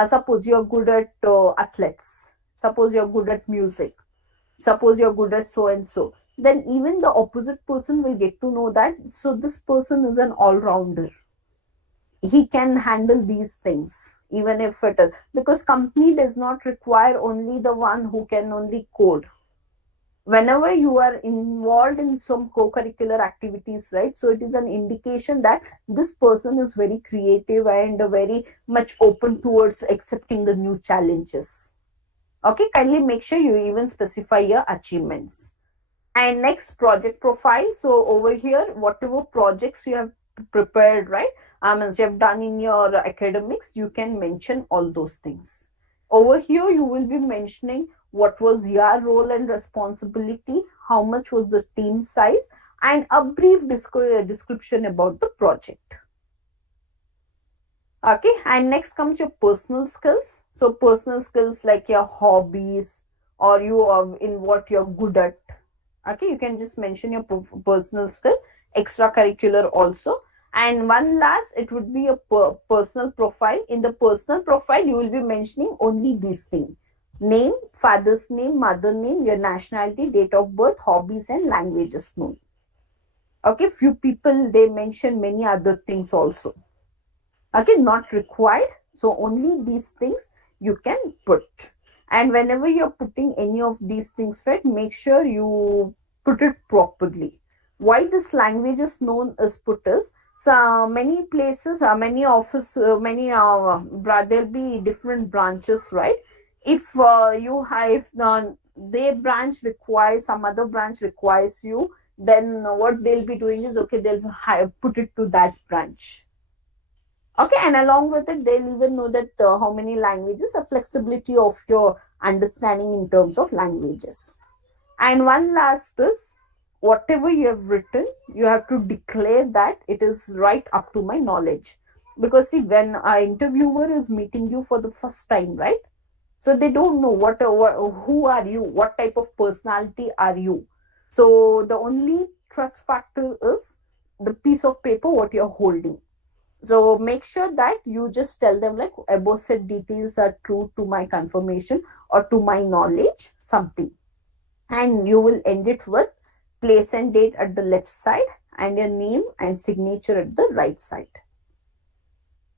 suppose you are good at athletes, suppose you are good at music, suppose you are good at so and so, then even the opposite person will get to know that so this person is an all-rounder, he can handle these things, even if it is, because company does not require only the one who can only code. Whenever you are involved in some co-curricular activities, right, so it is an indication that this person is very creative and very much open towards accepting the new challenges. Okay, kindly make sure you even specify your achievements. And next, project profile. So over here, whatever projects you have prepared, right, as you have done in your academics, you can mention all those things. Over here, you will be mentioning what was your role and responsibility, how much was the team size, and a brief description about the project. Okay, and next comes your personal skills. So personal skills like your hobbies or you are in what you're good at. Okay, you can just mention your personal skill, extracurricular also. And one last, it would be a personal profile. In the personal profile, you will be mentioning only these things: name, father's name, mother name, your nationality, date of birth, hobbies, and languages known. Okay, few people they mention many other things also. Okay, not required. So only these things you can put. And whenever you're putting any of these things, right, make sure you put it properly. Why this language is known as put is, so many places, many office, there'll be different branches, right? If you have, if their branch requires, some other branch requires you, then what they'll be doing is, okay, they'll put it to that branch. Okay, and along with it, they'll even know that how many languages, a flexibility of your understanding in terms of languages. And one last is, whatever you have written, you have to declare that it is right up to my knowledge. Because see, when an interviewer is meeting you for the first time, right? So they don't know who are you, what type of personality are you. So the only trust factor is the piece of paper what you're holding. So make sure that you just tell them like above said details are true to my confirmation or to my knowledge, something. And you will end it with place and date at the left side and your name and signature at the right side.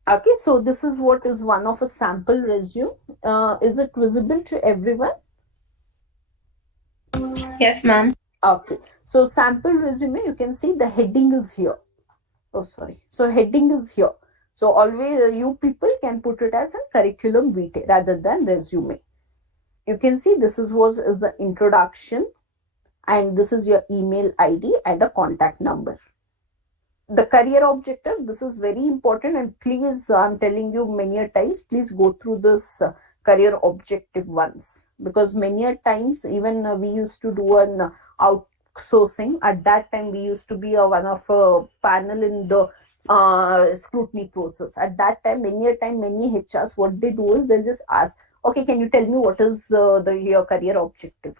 Okay, so this is what is one of a sample resume. Is it visible to everyone? Yes, ma'am. Okay, so sample resume, you can see the heading is here. Oh, sorry. So heading is here. So always you people can put it as a curriculum vitae rather than resume. You can see this is the introduction, and this is your email ID and a contact number. The career objective, this is very important, and please, I'm telling you many a times, please go through this career objective once, because many a times even we used to do an outsourcing. At that time we used to be one of a panel in the scrutiny process. At that time, many HRs, what they do is they'll just ask, okay, can you tell me what is your career objective?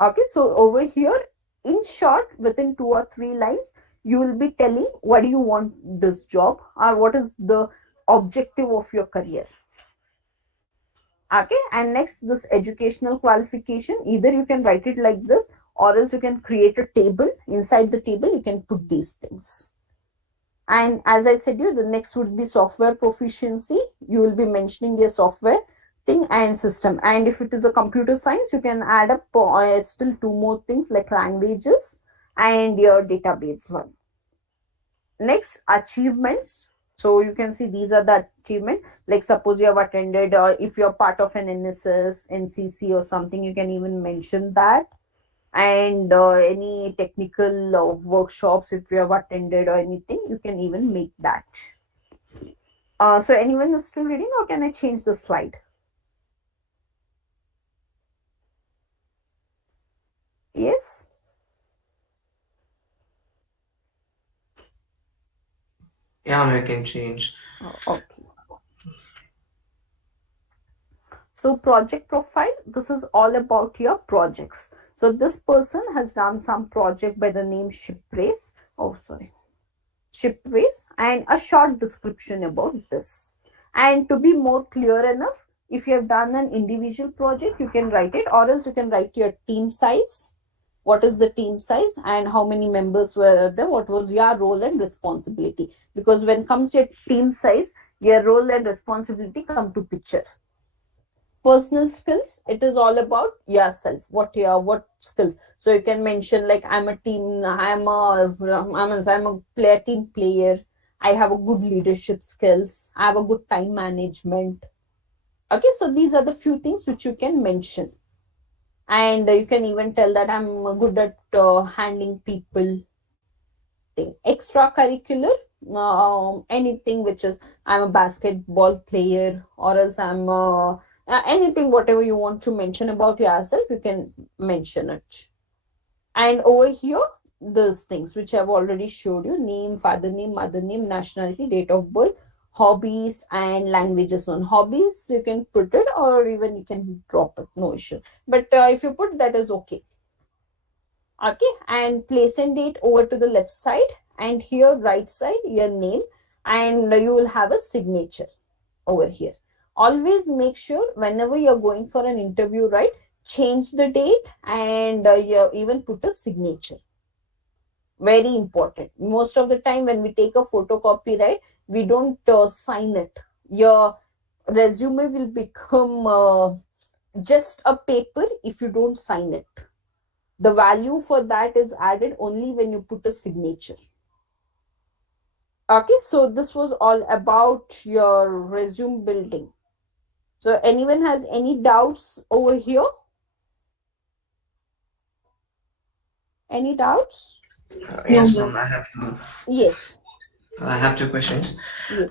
Okay, so over here, in short, within 2 or 3 lines, you will be telling what do you want this job, or what is the objective of your career. Okay, and next, this educational qualification, either you can write it like this, or else you can create a table. Inside the table, you can put these things. And as I said you, the next would be software proficiency. You will be mentioning the software thing and system. And if it is a computer science, you can add up still 2 more things like languages and your database one. Next, achievements. So you can see these are the achievement. Like suppose you have attended, or if you're part of an NSS, NCC or something, you can even mention that. And any technical workshops, if you have attended or anything, you can even make that. So anyone is still reading, or can I change the slide? Yes. Yeah, we can change. Okay. So project profile, this is all about your projects. So this person has done some project by the name Ship Race. Ship Race, and a short description about this. And to be more clear enough, if you have done an individual project, you can write it, or else you can write your team size. What is the team size and how many members were there? What was your role and responsibility? Because when comes your team size, your role and responsibility come to picture. Personal skills, it is all about yourself. What skills? So you can mention like I'm a team player. I have a good leadership skills. I have a good time management. Okay, so these are the few things which you can mention. And you can even tell that I'm good at handling people. Extracurricular, anything which is I'm a basketball player, or else I'm anything, whatever you want to mention about yourself, you can mention it. And over here, those things which I've already showed you: name, father name, mother name, nationality, date of birth, hobbies, and languages. On hobbies, you can put it, or even you can drop it, no issue. But if you put, that is okay. Okay, and place and date over to the left side, and here right side your name, and you will have a signature over here. Always make sure whenever you're going for an interview, right, change the date and you even put a signature. Very important. Most of the time when we take a photocopy, right, we don't sign it. Your resume will become just a paper if you don't sign it. The value for that is added only when you put a signature. Okay, so this was all about your resume building. So anyone has any doubts over here? Any doubts? Yes, No, ma'am. Yes. I have two questions. Yes.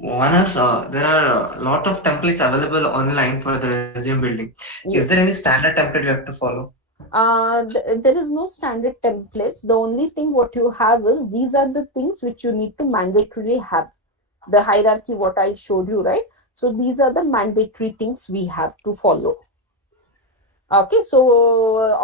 One is there are a lot of templates available online for the resume building. Is there Yes. any standard template you have to follow? There is no standard templates. The only thing what you have is these are the things which you need to mandatorily have. The hierarchy what I showed you, right? So these are the mandatory things we have to follow. Okay, so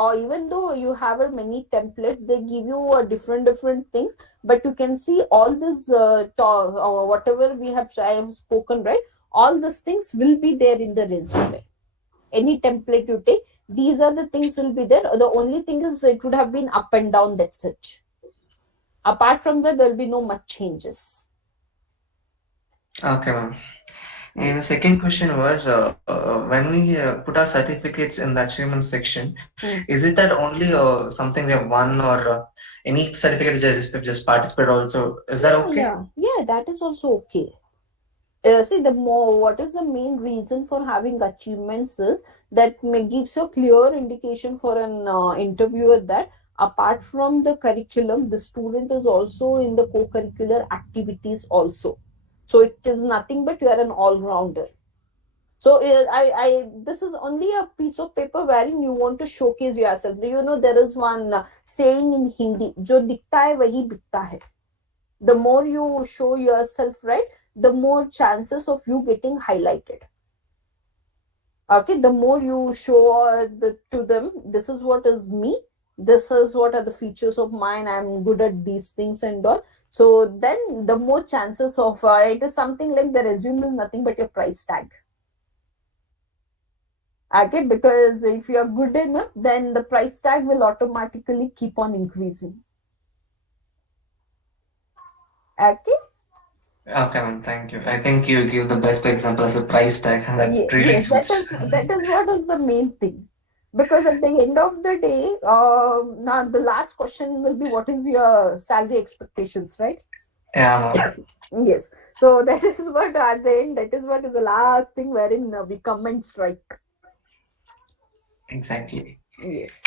or even though you have many templates, they give you a different things, but you can see all this or whatever I have spoken, right? All these things will be there in the resume. Any template you take, these are the things will be there. The only thing is it would have been up and down, that's it. Apart from that, there will be no much changes. Okay, ma'am. And the second question was when we put our certificates in the achievement section, is it that only something we have won or any certificate which I just participate also? Is that okay? Yeah, that is also okay. See, what is the main reason for having achievements is that gives you a clear indication for an interviewer that apart from the curriculum, the student is also in the co-curricular activities also. So it is nothing but you are an all-rounder. So this is only a piece of paper wherein you want to showcase yourself. You know, there is one saying in Hindi, "Jo dikhta hai wahi bikta hai." The more you show yourself, right, the more chances of you getting highlighted. Okay, the more you show to them, this is what is me, this is what are the features of mine, I'm good at these things and all. So then the more chances of it is something like the resume is nothing but your price tag. Okay, because if you are good enough, then the price tag will automatically keep on increasing. Okay. Okay, ma'am, thank you. I think you give the best example as a price tag, and that really Yes, suits. that is what is the main thing. Because at the end of the day, now the last question will be what is your salary expectations, right? Yeah, ma'am. Yes. So that is what at the end, that is what is the last thing wherein we come and strike. Exactly. Yes.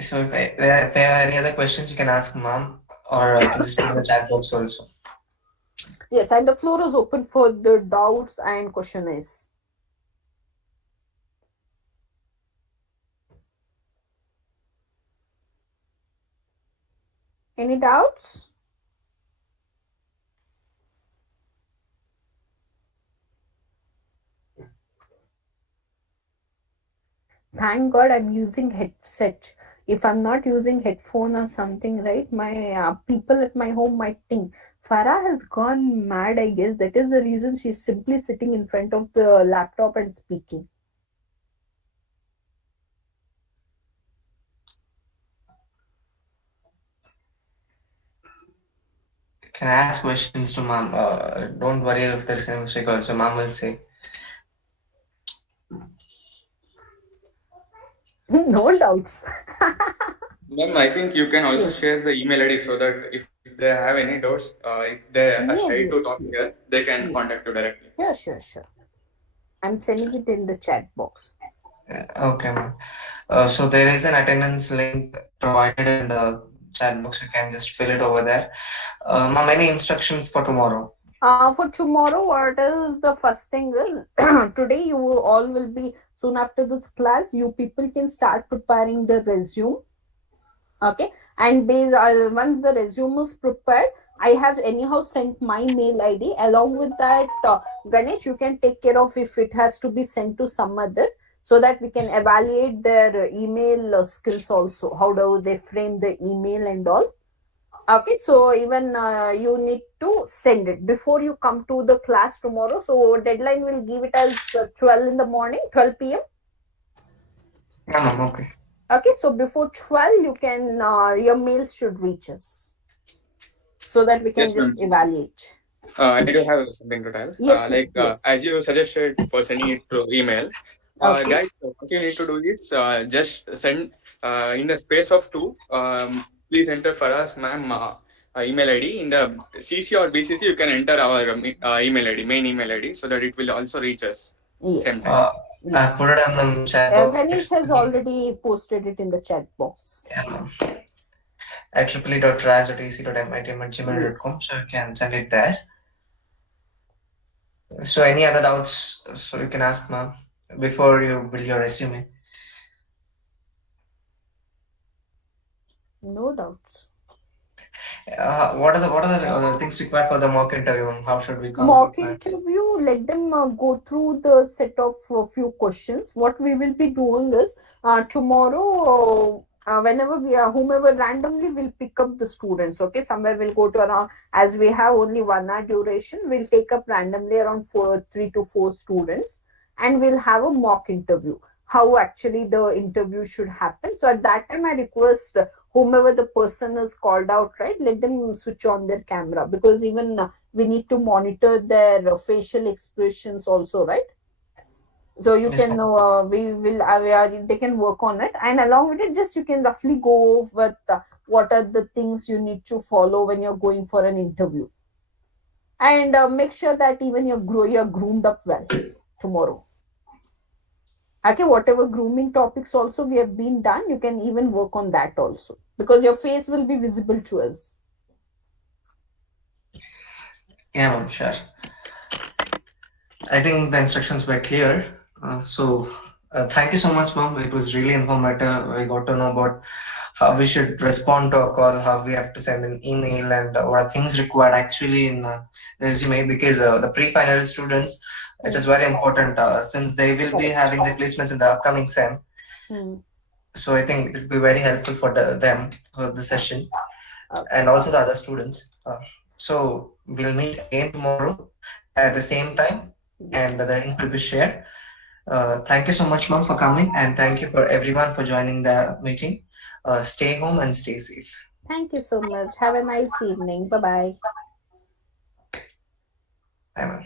So if there are any other questions, you can ask ma'am, or I can just put in the chat box also. Yes, and the floor is open for the doubts and questionnaires. Any doubts? Thank God I'm using headset. If I'm not using headphone or something, right, my people at my home might think Farah has gone mad, I guess. That is the reason she's simply sitting in front of the laptop and speaking. Can I ask questions to ma'am? Don't worry if there's any mistake also, ma'am will say. No doubts. Ma'am, I think you can also share the email ID so that if they have any doubts, if they are shy to talk here, they can contact you directly. Yeah, sure. I'm sending it in the chat box. Okay, ma'am. So there is an attendance link provided in the chat box. You can just fill it over there. Ma'am, any instructions for tomorrow? For tomorrow, what is the first thing is today you all will be soon after this class, you people can start preparing the resume. Okay, and once the resume is prepared, I have anyhow sent my mail ID. Along with that, Ganesh, you can take care of if it has to be sent to some other, so that we can evaluate their email skills also. How do they frame the email and all? Okay, so even you need to send it before you come to the class tomorrow. So deadline will give it as 12 in the morning, 12 p.m. Yeah, ma'am. Okay. Okay, so before 12, you can your mails should reach us so that we can Yes, ma'am. just evaluate. I do have something to tell. Yes, ma'am. Yes. As you suggested for sending it through email, Okay. guys, what you need to do is just send in the space of two. Please enter for us, ma'am, email ID. In the CC or BCC, you can enter our email ID, main email ID, so that it will also reach us. Same Yes. time. I Yes. put it in the chat box. Ganesh has already posted it in the chat box. Yeah, ma'am. At IEEE.raz.ac.mit@gmail.com, so you can send it there. So any other doubts? So you can ask, ma'am, before you build your resume. No doubts. What are the things required for the mock interview? And how should we come? Mock interview, let them go through the set of few questions. What we will be doing is tomorrow, whenever we are, whomever randomly will pick up the students. Okay, somewhere we'll go to around, as we have only 1 hour duration, we'll take up randomly around 3 to 4 students, and we'll have a mock interview. How actually the interview should happen. So at that time, I request whomever the person is called out, right? Let them switch on their camera, because even we need to monitor their facial expressions also, right? So you Yes, can ma'am. they can work on it, and along with it, just you can roughly go with what are the things you need to follow when you're going for an interview, and make sure that even you're groomed up well tomorrow. Okay, whatever grooming topics also we have been done, you can even work on that also, because your face will be visible to us. Yeah, ma'am, sure. I think the instructions were clear. Thank you so much, ma'am. It was really informative. We got to know about how we should respond to a call, how we have to send an email, and what are things required actually in resume. Because the pre-final students, it is very important since they will be having the placements in the upcoming SEM. So I think it will be very helpful for them for the session, and also the other students. So we'll meet again tomorrow at the same time, and the link will be shared. Thank you so much, ma'am, for coming, and thank you for everyone for joining the meeting. Stay home and stay safe. Thank you so much. Have a nice evening. Bye-bye. Bye, ma'am.